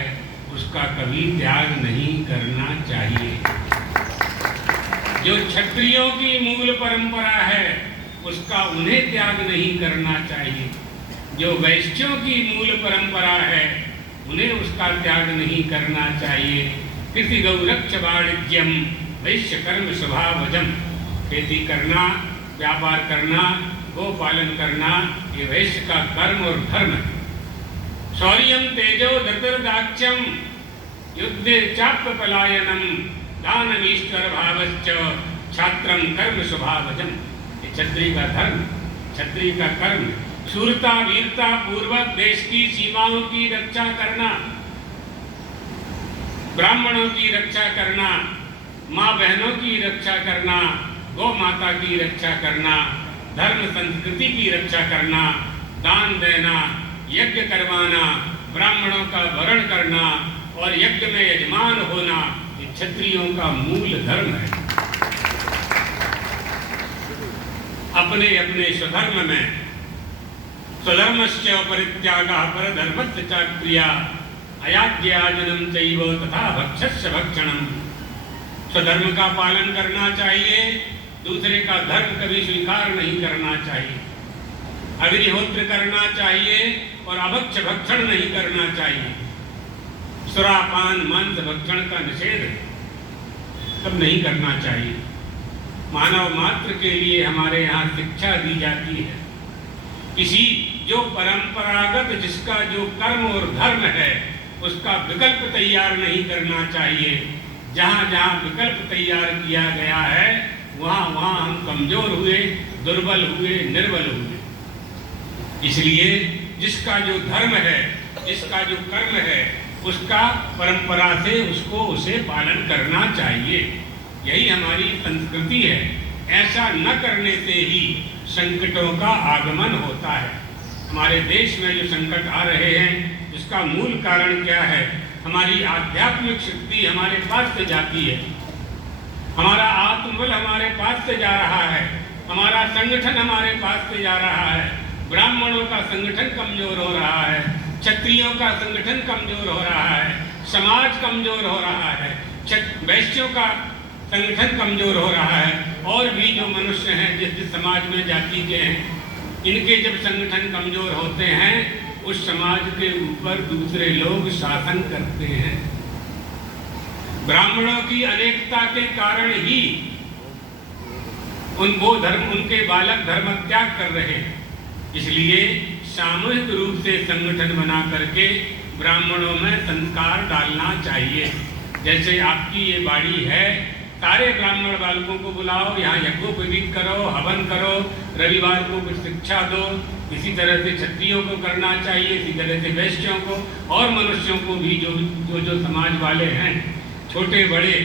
उसका कभी त्याग नहीं करना चाहिए। जो क्षत्रियों की मूल परंपरा है उसका उन्हें त्याग नहीं करना चाहिए। जो वैश्यों की मूल परंपरा है उन्हें उसका त्याग नहीं करना चाहिए। कृषि गौरक्ष वाणिज्यम वैश्य कर्म स्वभावजम, खेती करना, व्यापार करना, गो पालन करना, ये वैश्य का कर्म और धर्म है। शौर्यम तेजो धृतर्दाक्ष्यम युद्धे चाप्य पलायनम दानम ईश्वर भावश्च छात्रम कर्म स्वभावजम, ये क्षत्रिय का धर्म, क्षत्रिय का कर्म। शूरता वीरता पूर्वक देश की सीमाओं की रक्षा करना, ब्राह्मणों की रक्षा करना, माँ बहनों की रक्षा करना, गौ माता की रक्षा करना, धर्म संस्कृति की रक्षा करना, दान देना, यज्ञ करवाना, ब्राह्मणों का वरण करना और यज्ञ में यजमान होना, ये क्षत्रियों का मूल धर्म है। अपने अपने स्वधर्म में स्वधर्मस्य परित्यागः परधर्मस्य च क्रिया अयाज्याजनम चैव तथा भक्षस्य भक्षणम। स्वधर्म का पालन करना चाहिए, दूसरे का धर्म कभी स्वीकार नहीं करना चाहिए। अग्निहोत्र करना चाहिए और अभक्ष भक्षण नहीं करना चाहिए। सुरापान मांस भक्षण का निषेध सब नहीं करना चाहिए। मानव मात्र के लिए हमारे यहाँ शिक्षा दी जाती है। किसी जो परंपरागत जिसका जो कर्म और धर्म है उसका विकल्प तैयार नहीं करना चाहिए। जहाँ जहाँ विकल्प तैयार किया गया है वहाँ वहाँ हम कमजोर हुए, दुर्बल हुए, निर्बल हुए। इसलिए जिसका जो धर्म है, जिसका जो कर्म है, उसका परंपरा से उसको उसे पालन करना चाहिए। यही हमारी संस्कृति है। ऐसा न करने से ही संकटों का आगमन होता है। हमारे देश में जो संकट आ रहे हैं उसका मूल कारण क्या है? हमारी आध्यात्मिक शक्ति हमारे पास से जाती है, हमारा आत्मबल हमारे पास से जा रहा है, हमारा संगठन हमारे पास से जा रहा है। ब्राह्मणों का संगठन कमजोर हो रहा है, क्षत्रियों का संगठन कमजोर हो रहा है, समाज कमजोर हो रहा है, वैश्यों का संगठन कमजोर हो रहा है। और भी जो मनुष्य हैं जिस जिस समाज में जाति के हैं, इनके जब संगठन कमजोर होते हैं उस समाज के ऊपर दूसरे लोग शासन करते हैं। ब्राह्मणों की अनेकता के कारण ही वो धर्म, उनके बालक धर्म त्याग कर रहे हैं। इसलिए सामूहिक रूप से संगठन बना करके ब्राह्मणों में संस्कार डालना चाहिए। जैसे आपकी ये बाड़ी है, सारे ब्राह्मण बालकों को बुलाओ, यहाँ यज्ञोपवीत करो, हवन करो, रविवार को कुछ शिक्षा दो। इसी तरह से क्षत्रियों को करना चाहिए, इसी तरह से वैश्यों को और मनुष्यों को भी जो समाज वाले हैं, छोटे बड़े,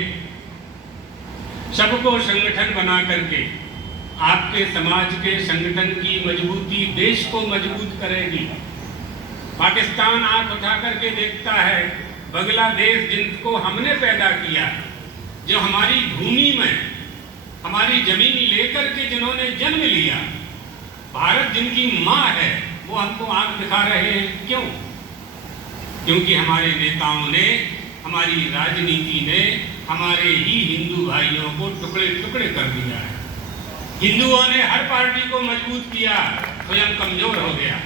सबको संगठन बना करके आपके समाज के संगठन की मजबूती देश को मजबूत करेगी। पाकिस्तान आंख उठा करके देखता है, बांग्लादेश जिनको हमने पैदा किया, जो हमारी भूमि में हमारी जमीन लेकर के जिन्होंने जन्म लिया, भारत जिनकी माँ है, वो हमको आंख दिखा रहे हैं। क्यों? क्योंकि हमारे नेताओं ने, हमारी राजनीति ने, हमारे ही हिंदू भाइयों को टुकड़े टुकड़े कर दिया है। हिंदुओं ने हर पार्टी को मजबूत किया, स्वयं कमजोर हो गया।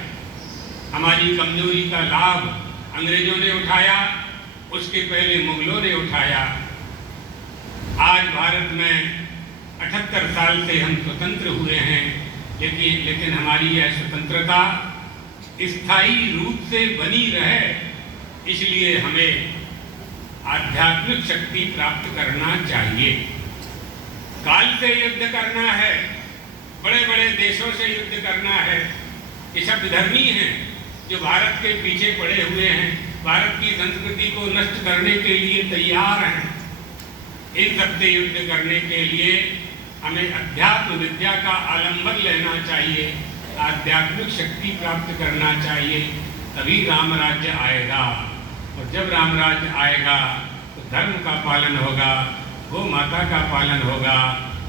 हमारी कमजोरी का लाभ अंग्रेजों ने उठाया, उसके पहले मुगलों ने उठाया। आज भारत में 78 साल से हम स्वतंत्र हुए हैं, लेकिन हमारी यह स्वतंत्रता स्थायी रूप से बनी रहे, इसलिए हमें आध्यात्मिक शक्ति प्राप्त करना चाहिए। काल से युद्ध करना है, बड़े बड़े देशों से युद्ध करना है। ये सब धर्मी हैं जो भारत के पीछे पड़े हुए हैं, भारत की संस्कृति को नष्ट करने के लिए तैयार हैं। इन सबसे युद्ध करने के लिए हमें अध्यात्म विद्या का आलंबन लेना चाहिए, आध्यात्मिक शक्ति प्राप्त करना चाहिए, तभी राम राज्य आएगा। और जब राम राज्य आएगा तो धर्म का पालन होगा, गौ माता का पालन होगा,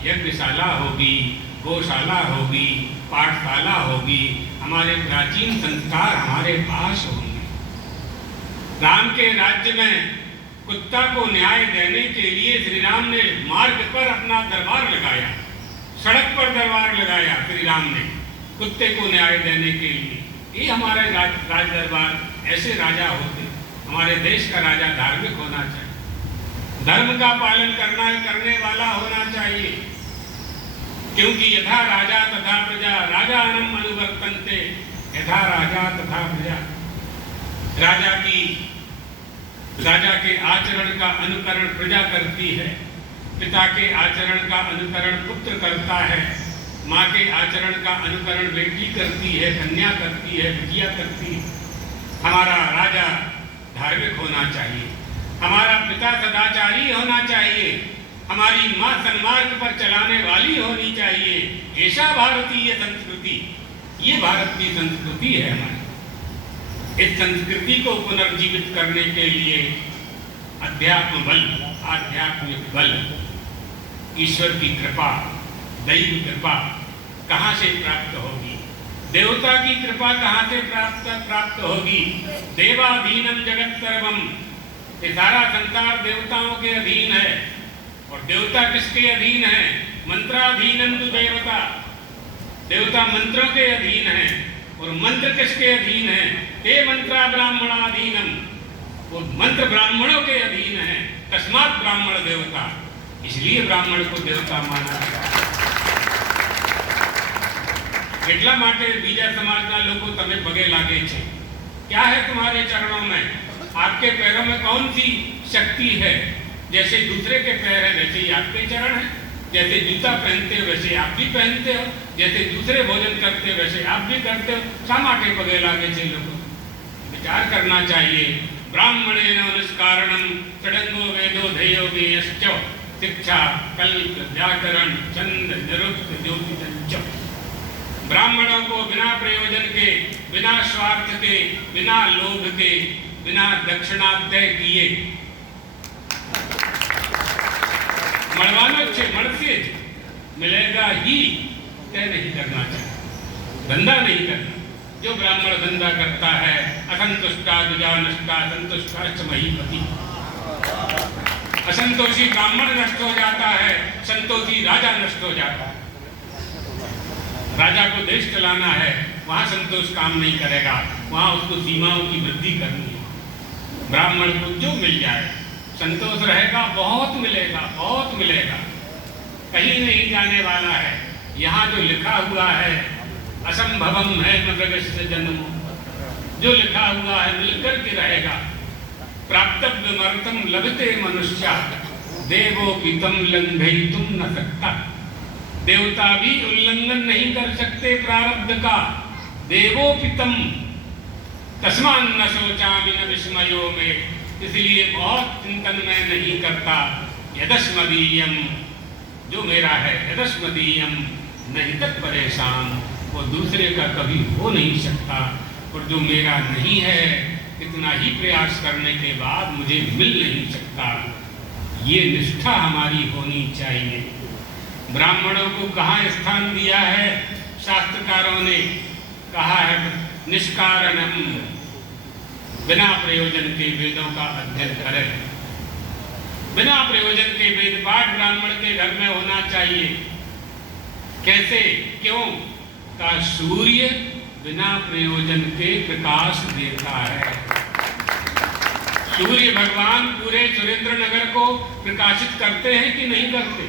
यज्ञशाला होगी, गौशाला होगी, पाठशाला होगी, हमारे प्राचीन संस्कार हमारे पास होंगे। राम के राज्य में कुत्ता को न्याय देने के लिए श्री राम ने मार्ग पर अपना दरबार लगाया, सड़क पर दरबार लगाया श्री राम ने कुत्ते को न्याय देने के लिए। ये हमारे राज दरबार, ऐसे राजा होते। हमारे देश का राजा धार्मिक होना चाहिए, धर्म का पालन करने वाला होना चाहिए, क्योंकि यथा राजा तथा प्रजा राजानम अनुवर्तन्ते, यथा राजा तथा प्रजा। राजा के आचरण का अनुकरण प्रजा करती है, पिता के आचरण का अनुकरण पुत्र करता है, माँ के आचरण का अनुकरण बेटी करती है, कन्या करती है, बिटिया करती है। हमारा राजा धार्मिक होना चाहिए, हमारा पिता सदाचारी होना चाहिए, हमारी माँ सन्मार्ग पर चलाने वाली होनी चाहिए। ऐसा भारतीय संस्कृति, ये भारत की संस्कृति है हमारी। इस संस्कृति को पुनर्जीवित करने के लिए अध्यात्म बल, आध्यात्मिक बल, ईश्वर की कृपा, दैव कृपा कहाँ से प्राप्त होगी? देवता की कृपा कहाँ से प्राप्त होगी? देवाधीनम जगत सर्वम, ये सारा संसार देवताओं के अधीन है। और देवता किसके अधीन है? मंत्राधीनम तु देवता, देवता मंत्रों के अधीन है। और मंत्र किसके अधीन है? ते मंत्रा ब्राह्मणाधीनम, वो मंत्र ब्राह्मणों के अधीन है। तस्मात् ब्राह्मण देवता, इसलिए ब्राह्मण को देवता माना गया। એટલા માટે બીજા સમાજના લોકો તમે પગે લાગે છે। क्या है तुम्हारे चरणों में? आपके पैरों में कौन सी शक्ति है? जैसे दूसरे के पैर है वैसे ही आपके चरण है। जैसे जूता पहनते हो वैसे आप भी पहनते हो, जैसे दूसरे भोजन करते हो वैसे आप भी करते हो। शा માટે पगे लागे છે लोगों? विचार करना चाहिए। ब्राह्मणेन अनुष्कारणम षडंगो वेदो धेयो ज्ञेयश्च, शिक्षा कल्प व्याकरण छंद निरुक्त ज्योतिषंच। ब्राह्मणों को बिना प्रयोजन के, बिना स्वार्थ के, बिना लोभ के, बिना दक्षिणाध्याय किए મળવાનો છે, મળશે જ, मिलेगा ही, तय नहीं करना चाहिए, धंधा नहीं करना। जो ब्राह्मण धंधा करता है असंतुष्टा दुजा नष्टा संतुष्टा च महीपति, असंतोषी ब्राह्मण नष्ट हो जाता है, संतोषी राजा नष्ट हो जाता है। राजा को देश चलाना है, वहां संतोष काम नहीं करेगा, वहां उसको सीमाओं की वृद्धि करनी है। ब्राह्मण को जो मिल जाए संतोष रहेगा, बहुत मिलेगा, बहुत मिलेगा, कहीं नहीं जाने वाला है। यहाँ जो लिखा हुआ है असंभवम है मृगस्य जन्म, जो लिखा हुआ है मिलकर के रहेगा। प्राप्तव्यमर्थम लभते मनुष्या देवो पितम लंघयितुम न सकता, देवता भी उल्लंघन नहीं कर सकते प्रारब्ध का। देवोपितम तस्मान न सोचामि न विस्मयो में, इसलिए बहुत चिंतन में नहीं करता। यदस्मदीयम, जो मेरा है, यदस्मदीयम नहीं तक परेशान, वो दूसरे का कभी हो नहीं सकता। और जो मेरा नहीं है, इतना ही प्रयास करने के बाद मुझे मिल नहीं सकता। ये निष्ठा हमारी होनी चाहिए। ब्राह्मणों को कहाँ स्थान दिया है? शास्त्रकारों ने कहा है निष्कारणम, बिना प्रयोजन के वेदों का अध्ययन करें। बिना प्रयोजन के वेद पाठ ब्राह्मण के घर में होना चाहिए। कैसे, क्यों? का सूर्य बिना प्रयोजन के प्रकाश देता है। सूर्य भगवान पूरे सुरेंद्र नगर को प्रकाशित करते हैं कि नहीं करते?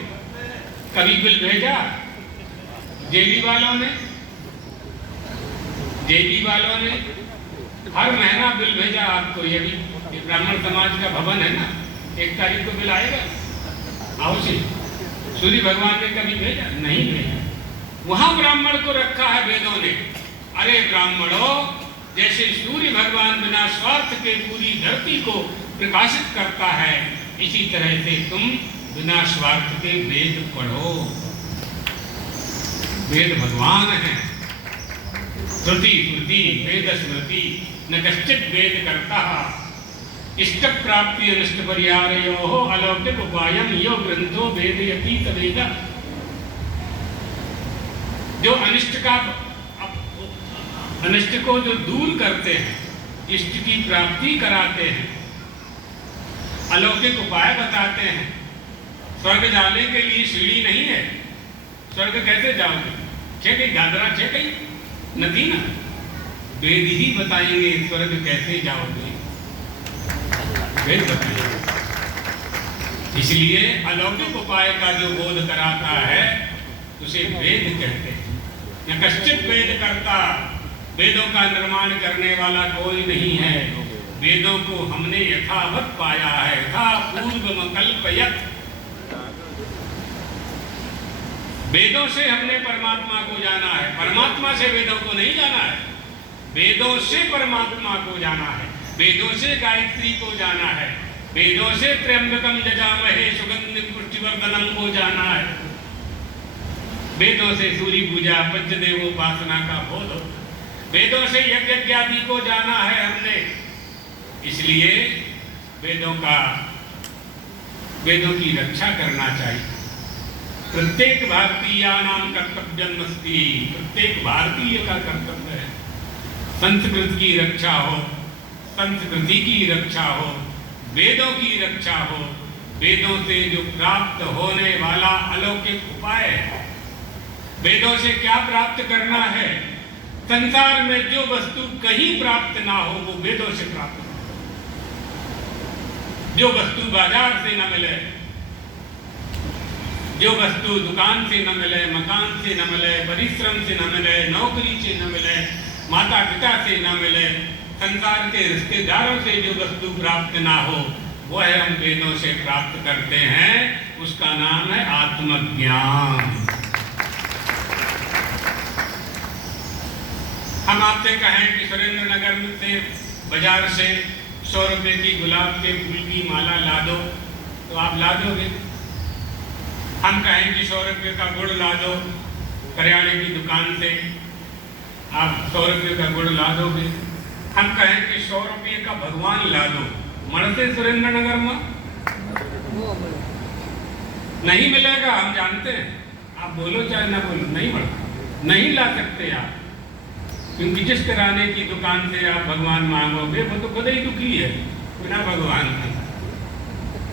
कभी बिल भेजा जेबी वालों ने? जेबी वालों ने हर महीना बिल भेजा आपको। ये भी ब्राह्मण समाज का भवन है ना, 1 तारीख को बिल आएगा, आओ से। सूर्य भगवान ने कभी भेजा? नहीं भेजा। वहां ब्राह्मण को रखा है वेदों ने। अरे ब्राह्मणों, जैसे सूर्य भगवान बिना स्वार्थ के पूरी धरती को प्रकाशित करता है, इसी तरह से तुम बिना स्वार्थ के वेद पढ़ो। वेद भगवान है। श्रुति स्मृति वेद स्मृति न कश्चित वेद करता। इष्ट प्राप्ति अनिष्ट परिहारयोः अलौकिक उपायम यो ग्रंथो वेदयति तदेव। जो अनिष्ट को जो दूर करते हैं, इष्ट की प्राप्ति कराते हैं, अलौकिक उपाय बताते हैं। स्वर्ग जाने के लिए सीढ़ी नहीं है। स्वर्ग कैसे जाओगे? छेकई दादरा छेकई नदी ना, वेद ही बताएंगे स्वर्ग कैसे जाओगे, वेद बताएंगे। इसलिए अलौकिक उपाय का जो बोध कराता है उसे वेद कहते हैं। न कश्चित वेद करता, वेदों का निर्माण करने वाला कोई नहीं है। वेदों को हमने यथावत पाया है, यथा पूर्वम कल्पयत्। वेदों से हमने परमात्मा को जाना है, परमात्मा से वेदों को नहीं जाना है। वेदों से परमात्मा को जाना है, वेदों से गायत्री को जाना है, वेदों से त्र्यंबकम जजामहे सुगंधिम पुष्टिवर्धनम को जाना है। वेदों से सूर्य पूजा पंचदेवोपासना का बोध हो, वेदों से यज्ञ आदि को जाना है हमने। इसलिए वेदों की रक्षा करना चाहिए। प्रत्येक भारतीय नाम कर्तव्यमस्ति, प्रत्येक भारतीय का कर्तव्य है। संस्कृत की रक्षा हो, संस्कृति की रक्षा हो, वेदों की रक्षा हो, वेदों से जो प्राप्त होने वाला अलौकिक उपाय है। वेदों से क्या प्राप्त करना है? संसार में जो वस्तु कहीं प्राप्त ना हो वो वेदों से प्राप्त हो। जो वस्तु बाजार से न मिले, जो वस्तु दुकान से न मिले, मकान से न मिले, परिश्रम से न मिले, नौकरी से न मिले, माता पिता से न मिले, संसार के रिश्तेदारों से जो वस्तु प्राप्त ना हो, वह हम वेदों से प्राप्त करते हैं। उसका नाम है आत्मज्ञान। हम आपसे कहें कि सुरेंद्र नगर से बाजार से 100 रुपए की गुलाब के फूल की माला ला दो, तो आप ला दोगे? हम कहें कि 100 रुपये का गुड़ ला दो करियाने की दुकान से, आप 100 रुपये का गुड़ ला दोगे? हम कहें कि 100 रुपये का भगवान ला दो, मरते सुरेंद्र नगर में नहीं मिलेगा, हम जानते हैं। आप बोलो चाहे ना बोलो, नहीं मिलता, नहीं ला सकते आप। क्योंकि जिस किराने की दुकान से आप भगवान मांगोगे वो तो खुद ही दुखी है बिना भगवान के,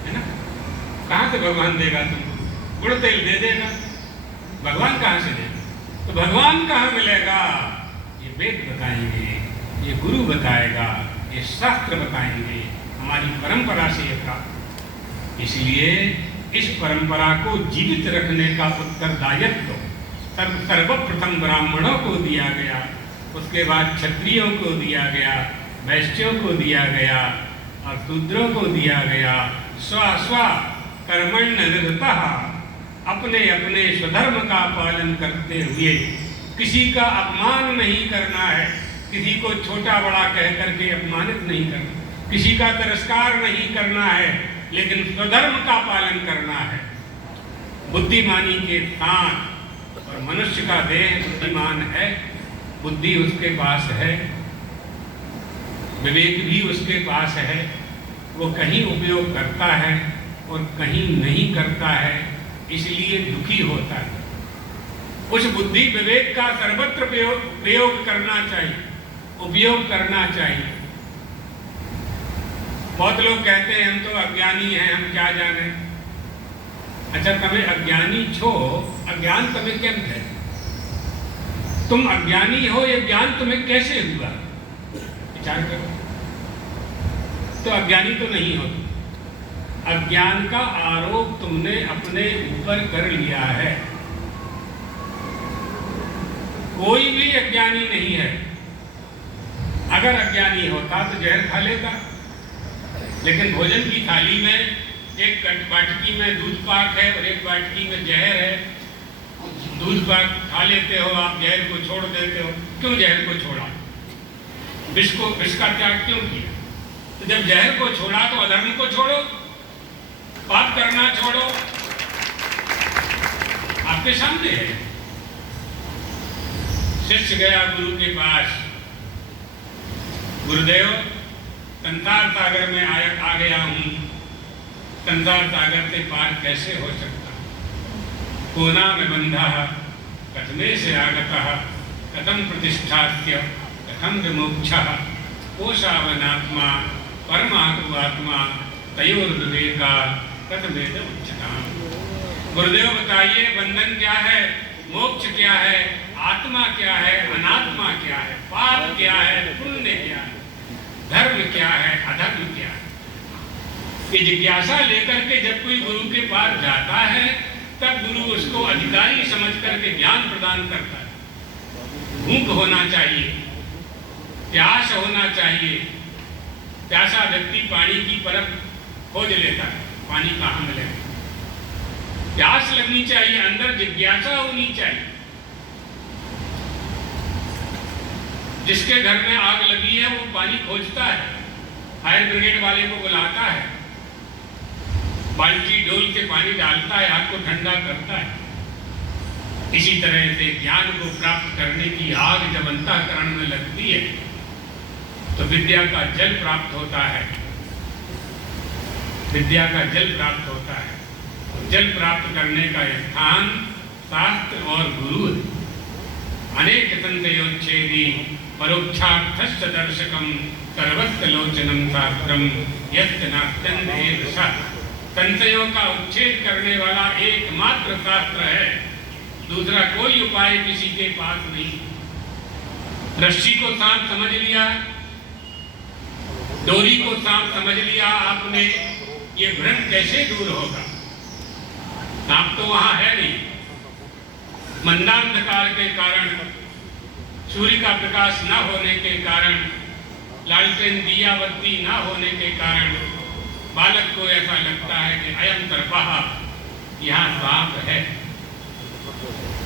है ना? कहाँ से भगवान देगा तुमको? गुड़ तेल दे देगा, भगवान कहाँ से देगा? तो भगवान कहाँ मिलेगा? ये वेद बताएंगे, ये गुरु बताएगा, ये शास्त्र बताएंगे, हमारी परंपरा से ये प्राप्त। इसलिए इस परंपरा को जीवित रखने का उत्तरदायित्व सर्वप्रथम ब्राह्मणों को दिया गया, उसके बाद क्षत्रियों को दिया गया, वैश्यों को दिया गया और शूद्रों को दिया गया। स्व कर्मण्य निरतः, अपने अपने स्वधर्म का पालन करते हुए किसी का अपमान नहीं करना है, किसी को छोटा बड़ा कह करके अपमानित नहीं करना, किसी का तिरस्कार नहीं करना है, लेकिन स्वधर्म का पालन करना है बुद्धिमानी के साथ। और मनुष्य का देह बुद्धिमान है, बुद्धि उसके पास है, विवेक भी उसके पास है, वो कहीं उपयोग करता है और कहीं नहीं करता है, इसलिए दुखी होता है। उस बुद्धि विवेक का सर्वत्र प्रयोग करना चाहिए, उपयोग करना चाहिए। बहुत लोग कहते हैं हम तो अज्ञानी हैं, हम क्या जाने। अच्छा, तुम्हें अज्ञानी छो, अज्ञान तुम्हें क्या है? तुम अज्ञानी हो, ये ज्ञान तुम्हें कैसे हुआ? विचार करो। तो अज्ञानी तो नहीं हो तुम। अज्ञान का आरोप तुमने अपने ऊपर कर लिया है। कोई भी अज्ञानी नहीं है। अगर अज्ञानी होता तो जहर खा लेता, लेकिन भोजन की थाली में एक बाटकी में दूध पाक है और एक बाटकी में जहर है। दूध पाक खा लेते हो आप, जहर को छोड़ देते हो। क्यों जहर को छोड़ा? विष का त्याग क्यों किया? तो जब जहर को छोड़ा तो अधर्म को छोड़ो, पाप करना छोड़ो। आपके सामने है। शिष्य गया गुरु के पास, गुरुदेव संसार सागर में आ गया हूं, संसार सागर से पार कैसे हो सकता? कोना में बंधा कथमे से आगतः कथम प्रतिष्ठात्य कथम विमोक्षः कोशावनात्मा परमात्मा तयोर्विवेका कथमेद उच्यताम्। गुरुदेव बताइए, बंधन क्या है, मोक्ष क्या है, आत्मा क्या है, अनात्मा क्या है, पाप क्या है, पुण्य क्या है, धर्म क्या है, अधर्म क्या है? ये जिज्ञासा लेकर के जब कोई गुरु के पास जाता है, तब गुरु उसको अधिकारी समझ करके ज्ञान प्रदान करता है। भूख होना चाहिए, प्यास होना चाहिए। प्यासा व्यक्ति पानी की परख खोज लेता है, पानी कहाँ मिलेगा। प्यास लगनी चाहिए, अंदर जिज्ञासा होनी चाहिए। जिसके घर में आग लगी है वो पानी खोजता है, फायर ब्रिगेड वाले को बुलाता है, बाल्टी डोल के पानी डालता है, आग को ठंडा करता है। इसी तरह से ज्ञान को प्राप्त करने की आग जब अंतःकरण में लगती है तो विद्या का जल प्राप्त होता है। विद्या का जल प्राप्त होता है। जल प्राप्त करने का स्थान शास्त्र और गुरु है। अनेक संशयोच्छेदी परोक्षार्थश्च दर्शकम सर्वस्य लोचनम शास्त्रम यस्य नास्त्यन्तेन सः। संशयों का उच्छेद करने वाला एकमात्र शास्त्र है, दूसरा कोई उपाय किसी के पास नहीं। रस्सी को सांप समझ लिया, डोरी को सांप समझ लिया आपने, ये भ्रम कैसे दूर होगा? सांप तो वहां है नहीं। मंदांधकार के कारण, सूर्य का प्रकाश न होने के कारण, लालटेन दिया बत्ती न होने के कारण बालक को ऐसा लगता है कि अयं सर्पः, यहाँ सांप है।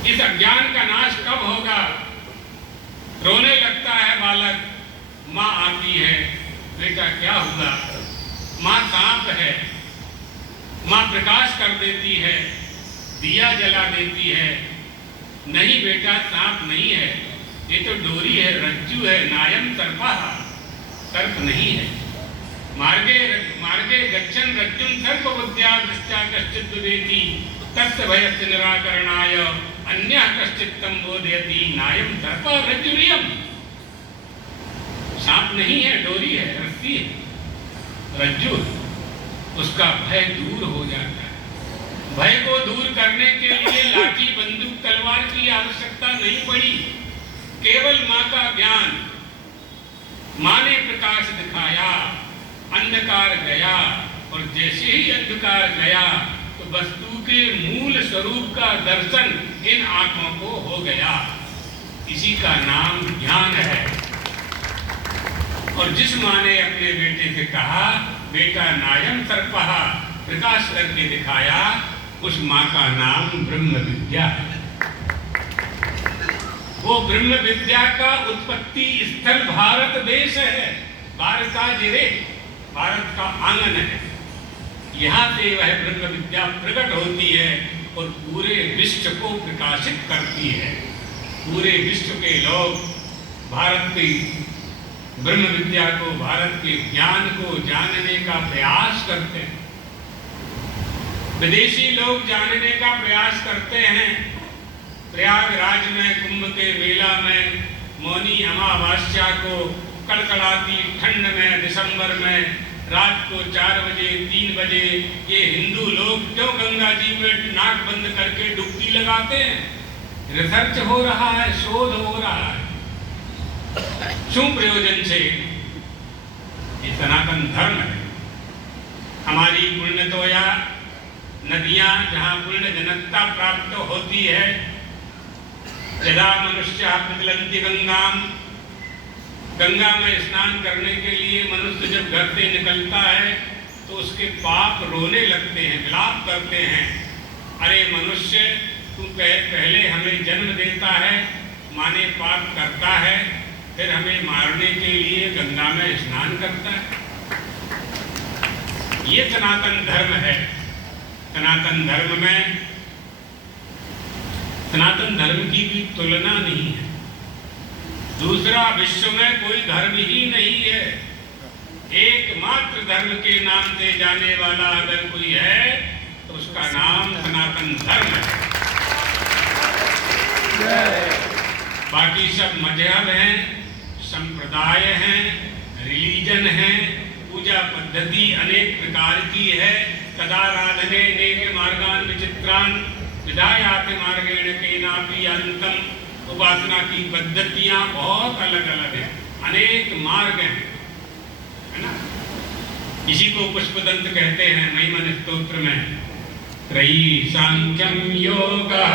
इस अज्ञान का नाश कब होगा? रोने लगता है बालक, माँ आती है, बेटा क्या हुआ? माँ सांप है। माँ प्रकाश कर देती है, दिया जला देती है। नहीं बेटा, सांप नहीं है, ये तो डोरी है, रज्जु है। नायम सर्पः, सर्प नहीं है। मार्गे गच्छन् रज्जुं सर्पबुद्ध्या दृष्ट्या कश्चित् विवेकी तस्य भयस्य निराकरणाय अन्यः कश्चित् तं बोधयति। नायं सर्पः रज्जुरियम्। सांप नहीं है, डोरी है, रस्सी है, रज्जु। उसका भय दूर हो जाता है। भय को दूर करने के लिए लाठी बंदूक तलवार की आवश्यकता नहीं पड़ी। केवल माँ का ज्ञान। माँ ने प्रकाश दिखाया, अंधकार गया, और जैसे ही अंधकार गया तो वस्तु के मूल स्वरूप का दर्शन इन आंखों को हो गया। इसी का नाम ज्ञान है। और जिस माँ ने अपने बेटे से कहा, बेटा नायम सर्पः, प्रकाश करके दिखाया, उस माँ का नाम ब्रह्म विद्या है। वो ब्रह्म विद्या का उत्पत्ति स्थल भारत देश है। भारताजिरे, भारत का आंगन है। यहाँ से वह ब्रह्म विद्या प्रकट होती है और पूरे विश्व को प्रकाशित करती है। पूरे विश्व के लोग भारत की ब्रह्म विद्या को, भारत के ज्ञान को जानने का प्रयास करते हैं। विदेशी लोग जानने का प्रयास करते हैं। प्रयागराज में कुंभ के मेला में मौनी अमावस्या को कड़कड़ाती ठंड में दिसंबर में रात को 4 बजे 3 बजे ये हिंदू लोग क्यों गंगा जी में नाक बंद करके डुबकी लगाते हैं? रिसर्च हो रहा है, शोध हो रहा है, क्यों प्रयोजन से? ये सनातन धर्म है। हमारी पुण्य तोया नदियां जहां पुण्य जनकता प्राप्त होती है, यदा मनुष्य प्रचलन्ति गंगाम, गंगा में स्नान करने के लिए मनुष्य जब घर से निकलता है तो उसके पाप रोने लगते हैं, विलाप करते हैं। अरे मनुष्य, तू पहले हमें जन्म देता है, माने पाप करता है, फिर हमें मारने के लिए गंगा में स्नान करता है। ये सनातन धर्म है। सनातन धर्म में सनातन धर्म की भी तुलना नहीं है। दूसरा विश्व में कोई धर्म ही नहीं है। एकमात्र धर्म के नाम से जाने वाला अगर कोई है तो उसका नाम सनातन धर्म है। बाकी सब मजहब हैं, संप्रदाय हैं, रिलीजन हैं, पूजा पद्धति अनेक प्रकार की है। तदाराधने नेक मार्गान विचित्रान विधायाति मार्गेण केनापि अंतम। उपासना की पद्धतियां बहुत अलग अलग हैं, अनेक मार्ग हैं, है ना। इसी को पुष्पदंत कहते हैं महिमन स्तोत्र में, त्रयी सांख्यम योगः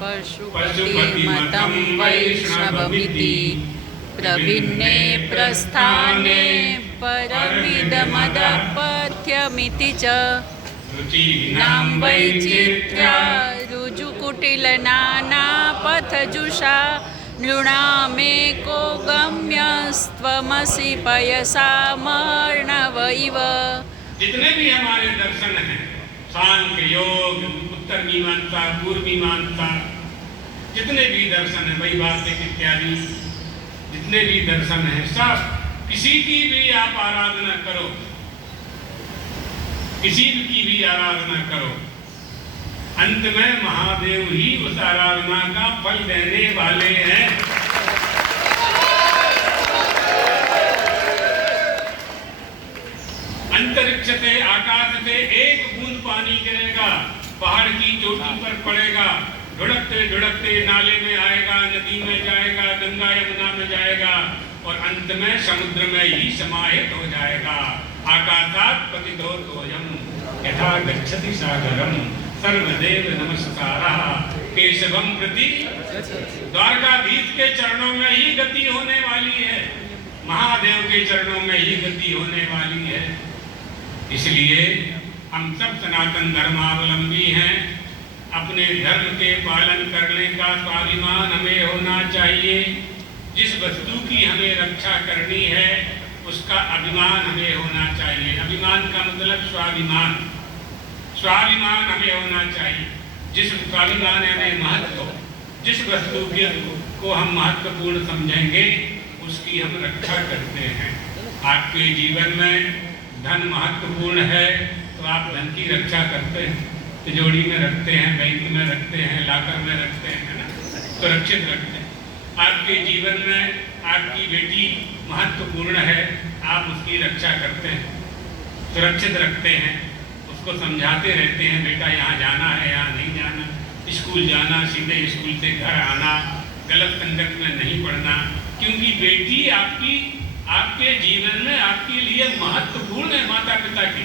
पशुपतिमतं वैष्णवमिति प्रभिन्ने प्रस्थाने परमिदमदः पथ्यमिति च रुचीनां वैचित्र्या रुजुकुटिलनानापथजुषा नृणामेको गम्यस्त्वमसि पयसामर्णव इव। जितने भी हमारे दर्शन हैं, सांख्य योग, उत्तर मीमांसा, पूर्व मीमांसा, जितने भी दर्शन हैं, वैभाषिक इत्यादि जितने भी दर्शन हैं, सब किसी की भी आप आराधना करो, किसी की भी आराधना करो, अंत में महादेव ही उस आराधना का फल देने वाले हैं। अंतरिक्ष से, आकाश से एक बूंद पानी गिरेगा, पहाड़ की चोटी पर पड़ेगा, ढुढ़कते ढुढ़कते नाले में आएगा, नदी में जाएगा, गंगा यमुना में जाएगा और अंत में समुद्र में ही समाहित हो जाएगा। आकाशात् पतितोऽयम् यथा गच्छति सागरम् सर्वदेव नमस्कारः केशवम प्रति। द्वारकाधीश के चरणों में ही गति होने वाली है, महादेव के चरणों में ही गति होने वाली है। इसलिए हम सब सनातन धर्मावलंबी हैं। अपने धर्म के पालन करने का स्वाभिमान हमें होना चाहिए। जिस वस्तु की हमें रक्षा करनी है उसका अभिमान हमें होना चाहिए। अभिमान का मतलब स्वाभिमान, स्वाभिमान हमें होना चाहिए। जिस स्वाभिमान यानी महत्व, जिस वस्तु को हम महत्वपूर्ण समझेंगे उसकी हम रक्षा करते हैं। आपके जीवन में धन महत्वपूर्ण है तो आप धन की रक्षा करते हैं, तिजोरी में रखते हैं, बैंक में रखते हैं, लाकर में रखते हैं, है ना, सुरक्षित रखते हैं। आपके जीवन में आपकी बेटी महत्वपूर्ण है, आप उसकी रक्षा करते हैं, सुरक्षित रखते हैं, उसको समझाते रहते हैं, बेटा यहाँ जाना है, यहाँ नहीं जाना, स्कूल जाना, सीधे स्कूल से घर आना, गलत संगत में नहीं पढ़ना, क्योंकि बेटी आपके जीवन में आपके लिए महत्वपूर्ण है। माता पिता की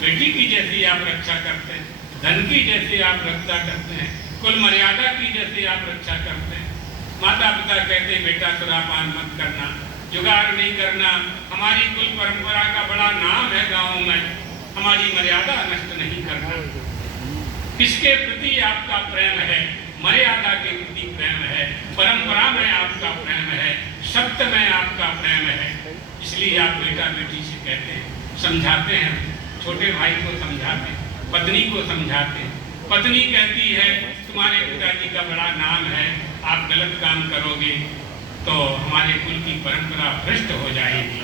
बेटी की जैसी आप रक्षा करते हैं, धन की जैसे आप रक्षा करते हैं, कुल मर्यादा की जैसे आप रक्षा करते हैं। माता पिता कहते हैं बेटा सुरापान मत करना, जुगाड़ नहीं करना। हमारी कुल परंपरा का बड़ा नाम है गाँव में, हमारी मर्यादा नष्ट नहीं करना। किसके प्रति आपका प्रेम है? मर्यादा के प्रति प्रेम है, परंपरा में आपका प्रेम है, सत्य में आपका प्रेम है। इसलिए आप बेटा बेटी से कहते हैं, समझाते हैं, छोटे भाई को समझाते हैं, पत्नी को समझाते हैं। पत्नी कहती है तुम्हारे पिताजी का बड़ा नाम है, आप गलत काम करोगे तो हमारे कुल की परंपरा भ्रष्ट हो जाएगी।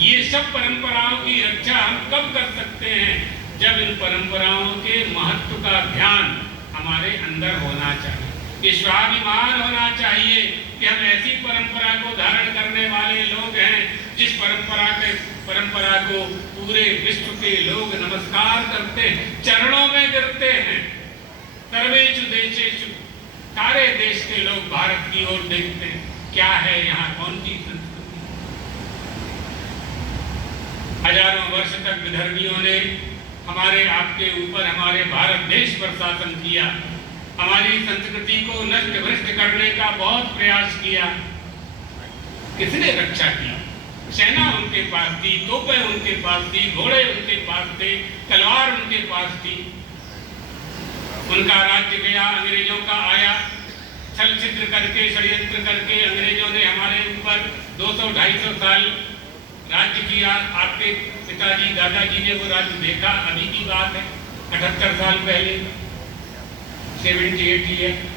ये सब परंपराओं की रक्षा हम कब कर सकते हैं? जब इन परंपराओं के महत्व का ध्यान हमारे अंदर होना चाहिए, ये स्वाभिमान होना चाहिए कि कि हम ऐसी परंपरा को धारण करने वाले लोग हैं जिस परंपरा को पूरे विश्व के लोग नमस्कार करते हैं, चरणों में गिरते हैं। सर्वेषु देशेषु, सारे देश के लोग भारत की ओर देखते हैं, क्या है यहाँ, कौन सी संस्कृति। हजारों वर्ष तक विधर्मियों ने हमारे आपके ऊपर, हमारे भारत देश पर शासन किया, हमारी संस्कृति को नष्ट भ्रष्ट करने का बहुत प्रयास किया। किसने रक्षा की? सेना उनके पास थी, तोपें उनके पास थी, घोड़े उनके पास थे, तलवार उनके पास थी। उनका राज्य गया, अंग्रेजों का आया, छल छिद्र करके, षड्यंत्र करके अंग्रेजों ने हमारे ऊपर 200-250 साल राज्य किया। आपके पिताजी दादाजी ने वो राज्य देखा, अभी की बात है, 78 साल पहले, 78 ईयर।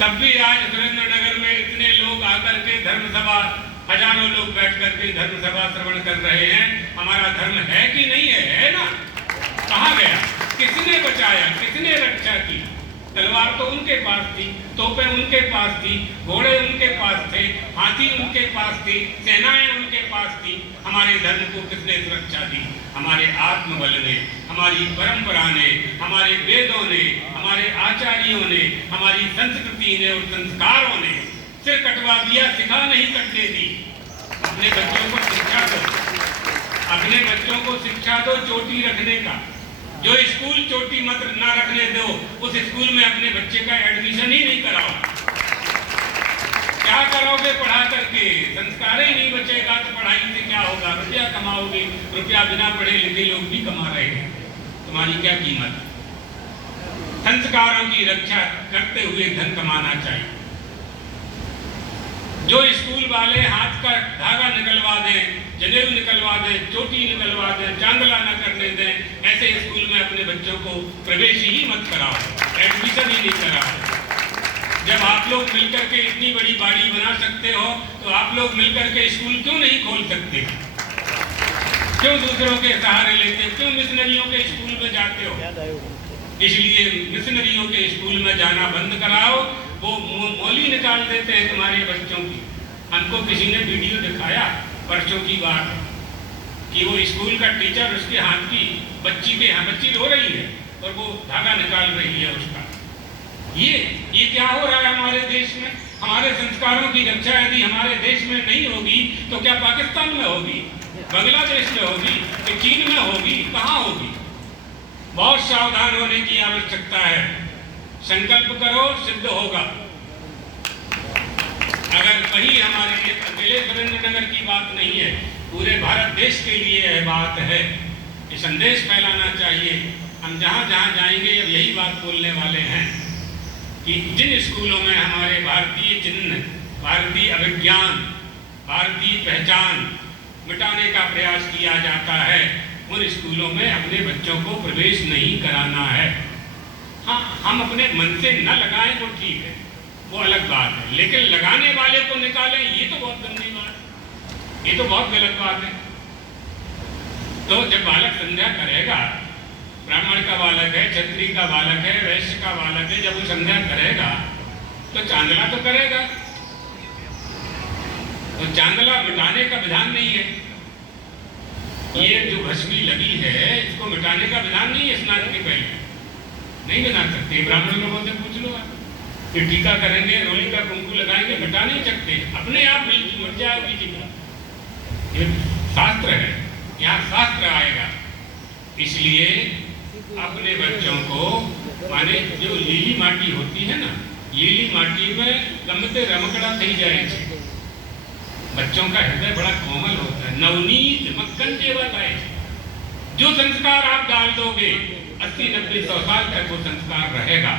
तब भी आज सुरेंद्रनगर में इतने लोग आकर के धर्म सभा, हजारों लोग बैठ करके धर्म सभा श्रवण कर रहे हैं। हमारा धर्म है कि नहीं है? है ना? कहाँ गया? किसने बचाया? किसने रक्षा की? तलवार तो उनके पास थी, तोपें उनके पास थी, घोड़े उनके पास थे, हाथी उनके पास थी, सेनाएं उनके पास थी। हमारे धर्म को किसने सुरक्षा दी? हमारे आत्मबल ने, हमारी परंपरा ने, हमारे वेदों ने, हमारे आचार्यों ने, हमारी संस्कृति ने और संस्कारों ने सिर कटवा दिया, सिखा नहीं कटने दी। अपने बच्चों को शिक्षा दो, अपने बच्चों को शिक्षा दो चोटी रखने का। जो स्कूल चोटी मत ना रखने दो, उस स्कूल में अपने बच्चे का एडमिशन ही नहीं कराओ। क्या करोगे पढ़ा करके? संस्कार ही नहीं बचेगा तो पढ़ाई से क्या होगा? रुपया कमाओगे, रुपया बिना पढ़े लिखे लोग भी कमा रहे हैं, तुम्हारी क्या कीमत? संस्कारों की रक्षा करते हुए धन कमाना चाहिए। जो स्कूल वाले हाथ का धागा निकलवा दें, जनेऊ निकलवा दें, चोटी निकलवा दें, चांदला न करने दें, ऐसे स्कूल में अपने बच्चों को प्रवेश ही मत कराओ, एडमिशन ही नहीं कराओ। जब आप लोग मिलकर के इतनी बड़ी बाड़ी बना सकते हो तो आप लोग मिलकर के स्कूल क्यों नहीं खोल सकते? क्यों दूसरों के सहारे लेते? क्यों मिशनरियों के स्कूल में जाते हो? इसलिए मिशनरियों के स्कूल में जाना बंद कराओ। वो मोली निकाल देते हैं तुम्हारे बच्चों की। हमको किसी ने वीडियो दिखाया, परसों की बात है, कि वो स्कूल का टीचर उसके हाथ की बच्ची रो रही है और वो धागा निकाल रही है उसका। ये क्या हो रहा है हमारे देश में? हमारे संस्कारों की रक्षा यदि हमारे देश में नहीं होगी तो क्या पाकिस्तान में होगी, बांग्लादेश में होगी, कि चीन में होगी? कहाँ होगी? बहुत सावधान होने की आवश्यकता है। संकल्प करो, सिद्ध होगा। अगर कहीं हमारे लिए अकेले सुरेंद्रनगर की बात नहीं है, पूरे भारत देश के लिए यह बात है। ये संदेश फैलाना चाहिए। हम जहाँ जहाँ जाएंगे अब यही बात बोलने वाले हैं कि जिन स्कूलों में हमारे भारतीय चिन्ह, भारतीय अभिज्ञान, भारतीय पहचान मिटाने का प्रयास किया जाता है, उन स्कूलों में अपने बच्चों को प्रवेश नहीं कराना है। हाँ, हम अपने मन से न लगाएं तो ठीक है, वो अलग बात है, लेकिन लगाने वाले को निकालें, ये तो बहुत गंदी बात है, ये तो बहुत गलत बात है। तो जब बालक संध्या करेगा, ब्राह्मण का बालक है, क्षत्रिय का बालक है, वैश्य का बालक है, जब वो संध्या करेगा तो चांदला तो करेगा। तो चांदला मिटाने का विधान नहीं है। ये जो भस्मी लगी है इसको मिटाने का विधान नहीं है। स्नान के पहले नहीं बना सकते। ब्राह्मण लोगों से पूछ लो आप, कि टीका करेंगे, रोली का कुंकू लगाएंगे, मिटा नहीं सकते, अपने आप मिट जाएगी टीका। ये शास्त्र है, यहाँ शास्त्र आएगा। इसलिए अपने बच्चों को, माने जो लीली माटी होती है ना, लीली माटी में गमते रमकड़ा थी जाए। बच्चों का हृदय बड़ा कोमल होता है, नवनीत मक्खन के बताए। जो संस्कार आप डाल दोगे 80-90-100 साल तक वो संस्कार रहेगा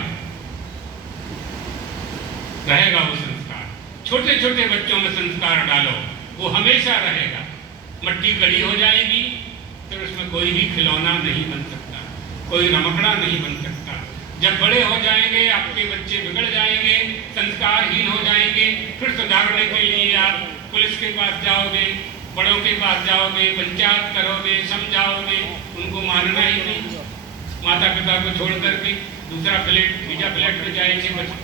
वो संस्कार। छोटे छोटे बच्चों में संस्कार डालो, वो हमेशा रहेगा। मट्टी कड़ी हो जाएगी फिर उसमें कोई भी खिलौना नहीं बन सकता, कोई रमकड़ा नहीं बन सकता। जब बड़े हो जाएंगे आपके बच्चे बिगड़ जाएंगे, संस्कारहीन हो जाएंगे, फिर सुधारने के लिए आप पुलिस के पास जाओगे, बड़ों के पास जाओगे, पंचायत करोगे, समझाओगे, उनको मानना ही नहीं, माता पिता को छोड़ करके। दूसरा फ्लैट बीजा फ्लैट में जाए छे बच्चे,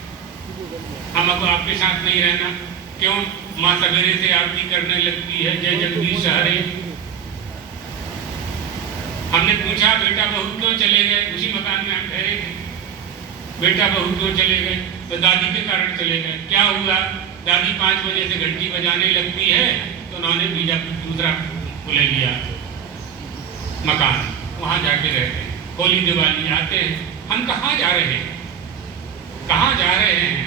हम अब आपके साथ नहीं रहना। क्यों? माँ सवेरे से आरती करने लगती है, जय जगदीश हरे। हमने पूछा बेटा बहू क्यों चले गए? उसी मकान में हम ठहरे थे। बेटा बहू क्यों चले गए? तो दादी के कारण चले गए। क्या हुआ? दादी 5 बजे से घंटी बजाने लगती है, तो उन्होंने बीजा दूसरा ले लिया मकान, वहां जाके रहते हैं। होली दिवाली आते हैं, हम कहाँ जा रहे हैं? कहाँ जा रहे हैं?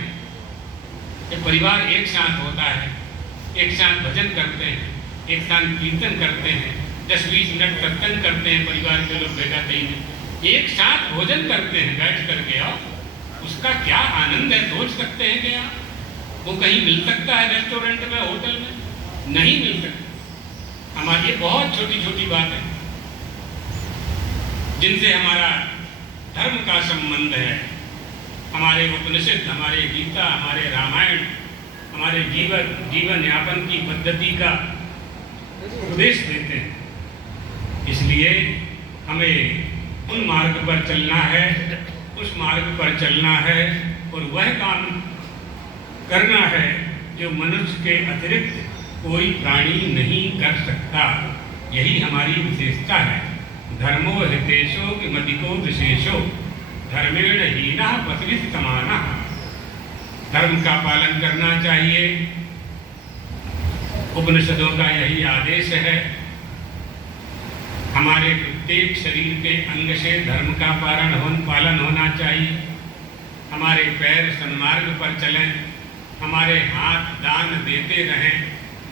ये परिवार एक साथ होता है, एक साथ भजन करते हैं, एक साथ कीर्तन करते हैं, 10-20 मिनट सत्संग करते हैं, परिवार के लोग बेटा कहीं एक साथ भोजन करते हैं बैठ करके। और उसका क्या आनंद है, सोच सकते हैं क्या? वो कहीं मिल सकता है रेस्टोरेंट में, होटल में? नहीं मिल सकता। हमारी बहुत छोटी छोटी बात है जिनसे हमारा धर्म का संबंध है। हमारे उपनिषद, हमारे गीता, हमारे रामायण हमारे जीवन यापन की पद्धति का उपदेश देते हैं। इसलिए हमें उन मार्ग पर चलना है, उस मार्ग पर चलना है और वह काम करना है जो मनुष्य के अतिरिक्त कोई प्राणी नहीं कर सकता। यही हमारी विशेषता है। धर्मो हितेशो किमधिको विशेषो धर्मेण हीनः पशुभिः समानः। धर्म का पालन करना चाहिए, उपनिषदों का यही आदेश है। हमारे प्रत्येक शरीर के अंग से धर्म का पालन होना चाहिए। हमारे पैर सन्मार्ग पर चलें, हमारे हाथ दान देते रहें,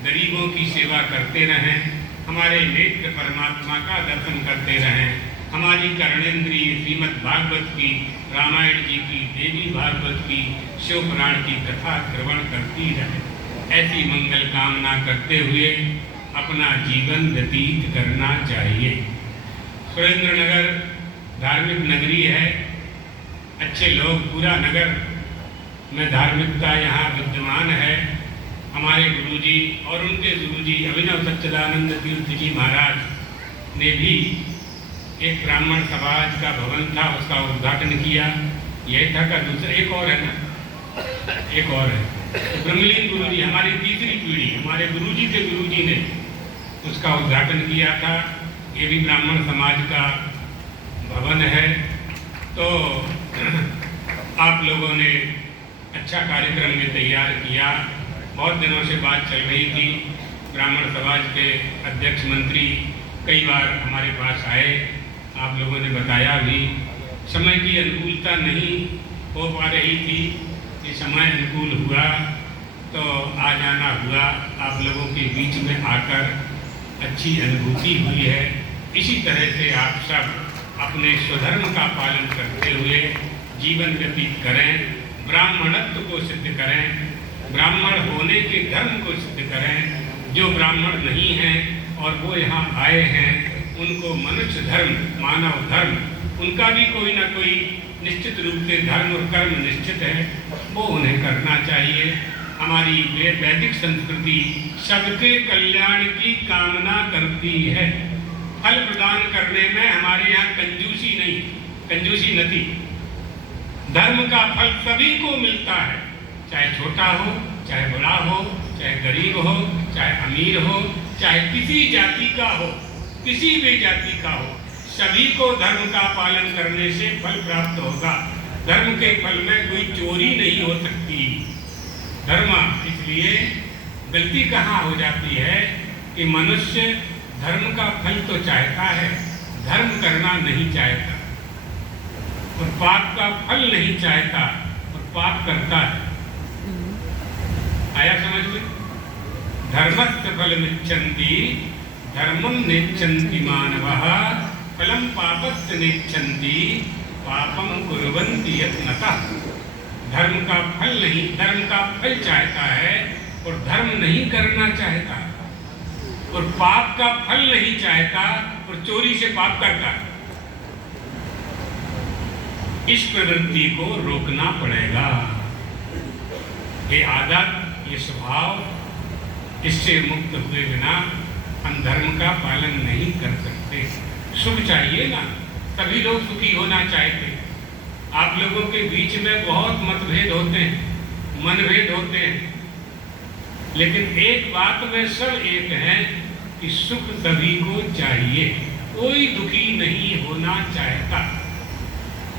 गरीबों की सेवा करते रहें, हमारे नेत्र परमात्मा का दर्शन करते रहें, हमारी कर्णेंद्रिय श्रीमद् भागवत की, रामायण जी की, देवी भागवत की, शिव पुराण की कथा श्रवण करती रहे। ऐसी मंगल कामना करते हुए अपना जीवन व्यतीत करना चाहिए। सुरेंद्रनगर धार्मिक नगरी है, अच्छे लोग, पूरा नगर में धार्मिकता यहाँ विद्यमान है। हमारे गुरुजी और उनके गुरुजी अभिनव सच्चिदानंद तीर्थ जी महाराज ने भी एक ब्राह्मण समाज का भवन था, उसका उद्घाटन किया। यह था का दूसरा एक और है ना, एक और है ब्रह्मलीन गुरुजी, हमारी तीसरी पीढ़ी, हमारे गुरुजी के गुरुजी ने उसका उद्घाटन किया था। ये भी ब्राह्मण समाज का भवन है। तो आप लोगों ने अच्छा कार्यक्रम में तैयार किया। बहुत दिनों से बात चल रही थी। ब्राह्मण समाज के अध्यक्ष मंत्री कई बार हमारे पास आए, आप लोगों ने बताया भी। समय की अनुकूलता नहीं हो पा रही थी, ये समय अनुकूल हुआ तो आ जाना हुआ। आप लोगों के बीच में आकर अच्छी अनुभूति हुई है। इसी तरह से आप सब अपने स्वधर्म का पालन करते हुए जीवन व्यतीत करें, ब्राह्मणत्व को सिद्ध करें, ब्राह्मण होने के धर्म को सिद्ध करें। जो ब्राह्मण नहीं हैं और वो यहाँ आए हैं, उनको मनुष्य धर्म, मानव धर्म, उनका भी कोई ना कोई निश्चित रूप से धर्म और कर्म निश्चित है, वो उन्हें करना चाहिए। हमारी वैदिक संस्कृति सबके कल्याण की कामना करती है। फल प्रदान करने में हमारे यहाँ कंजूसी नहीं, कंजूसी नहीं। धर्म का फल सभी को मिलता है, चाहे छोटा हो, चाहे बड़ा हो, चाहे गरीब हो, चाहे अमीर हो, चाहे किसी जाति का हो, किसी भी जाति का हो, सभी को धर्म का पालन करने से फल प्राप्त होगा। धर्म के फल में कोई चोरी नहीं हो सकती। धर्म, इसलिए गलती कहाँ हो जाती है कि मनुष्य धर्म का फल तो चाहता है, धर्म करना नहीं चाहता, और पाप का फल नहीं चाहता और पाप करता है। आया समझ में? धर्मस्य फलमिच्छन्ति धर्मं नेच्छन्ति मानवः फलं पापस्य नेच्छन्ति पापं कुर्वन्ति यत्नतः। धर्म का फल नहीं, धर्म का फल चाहता है और धर्म नहीं करना चाहता, और पाप का फल नहीं चाहता और चोरी से पाप करता है। इस प्रवृत्ति को रोकना पड़ेगा। ये आदत, ये स्वभाव, इससे मुक्त हुए बिना हम धर्म का पालन नहीं कर सकते। सुख चाहिए ना, सभी लोग सुखी होना चाहते। आप लोगों के बीच में बहुत मतभेद होते हैं, मनभेद होते हैं, लेकिन एक बात में सब एक है कि सुख सभी को चाहिए, कोई दुखी नहीं होना चाहता।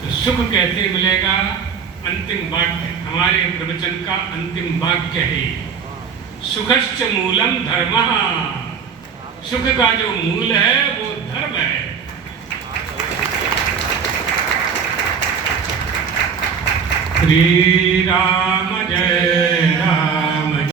तो सुख कैसे मिलेगा? अंतिम वाक्य हमारे प्रवचन का अंतिम वाक्य है, सुखश्च मूलम धर्मः। सुख का जो मूल है वो धर्म है। श्री राम जय राम।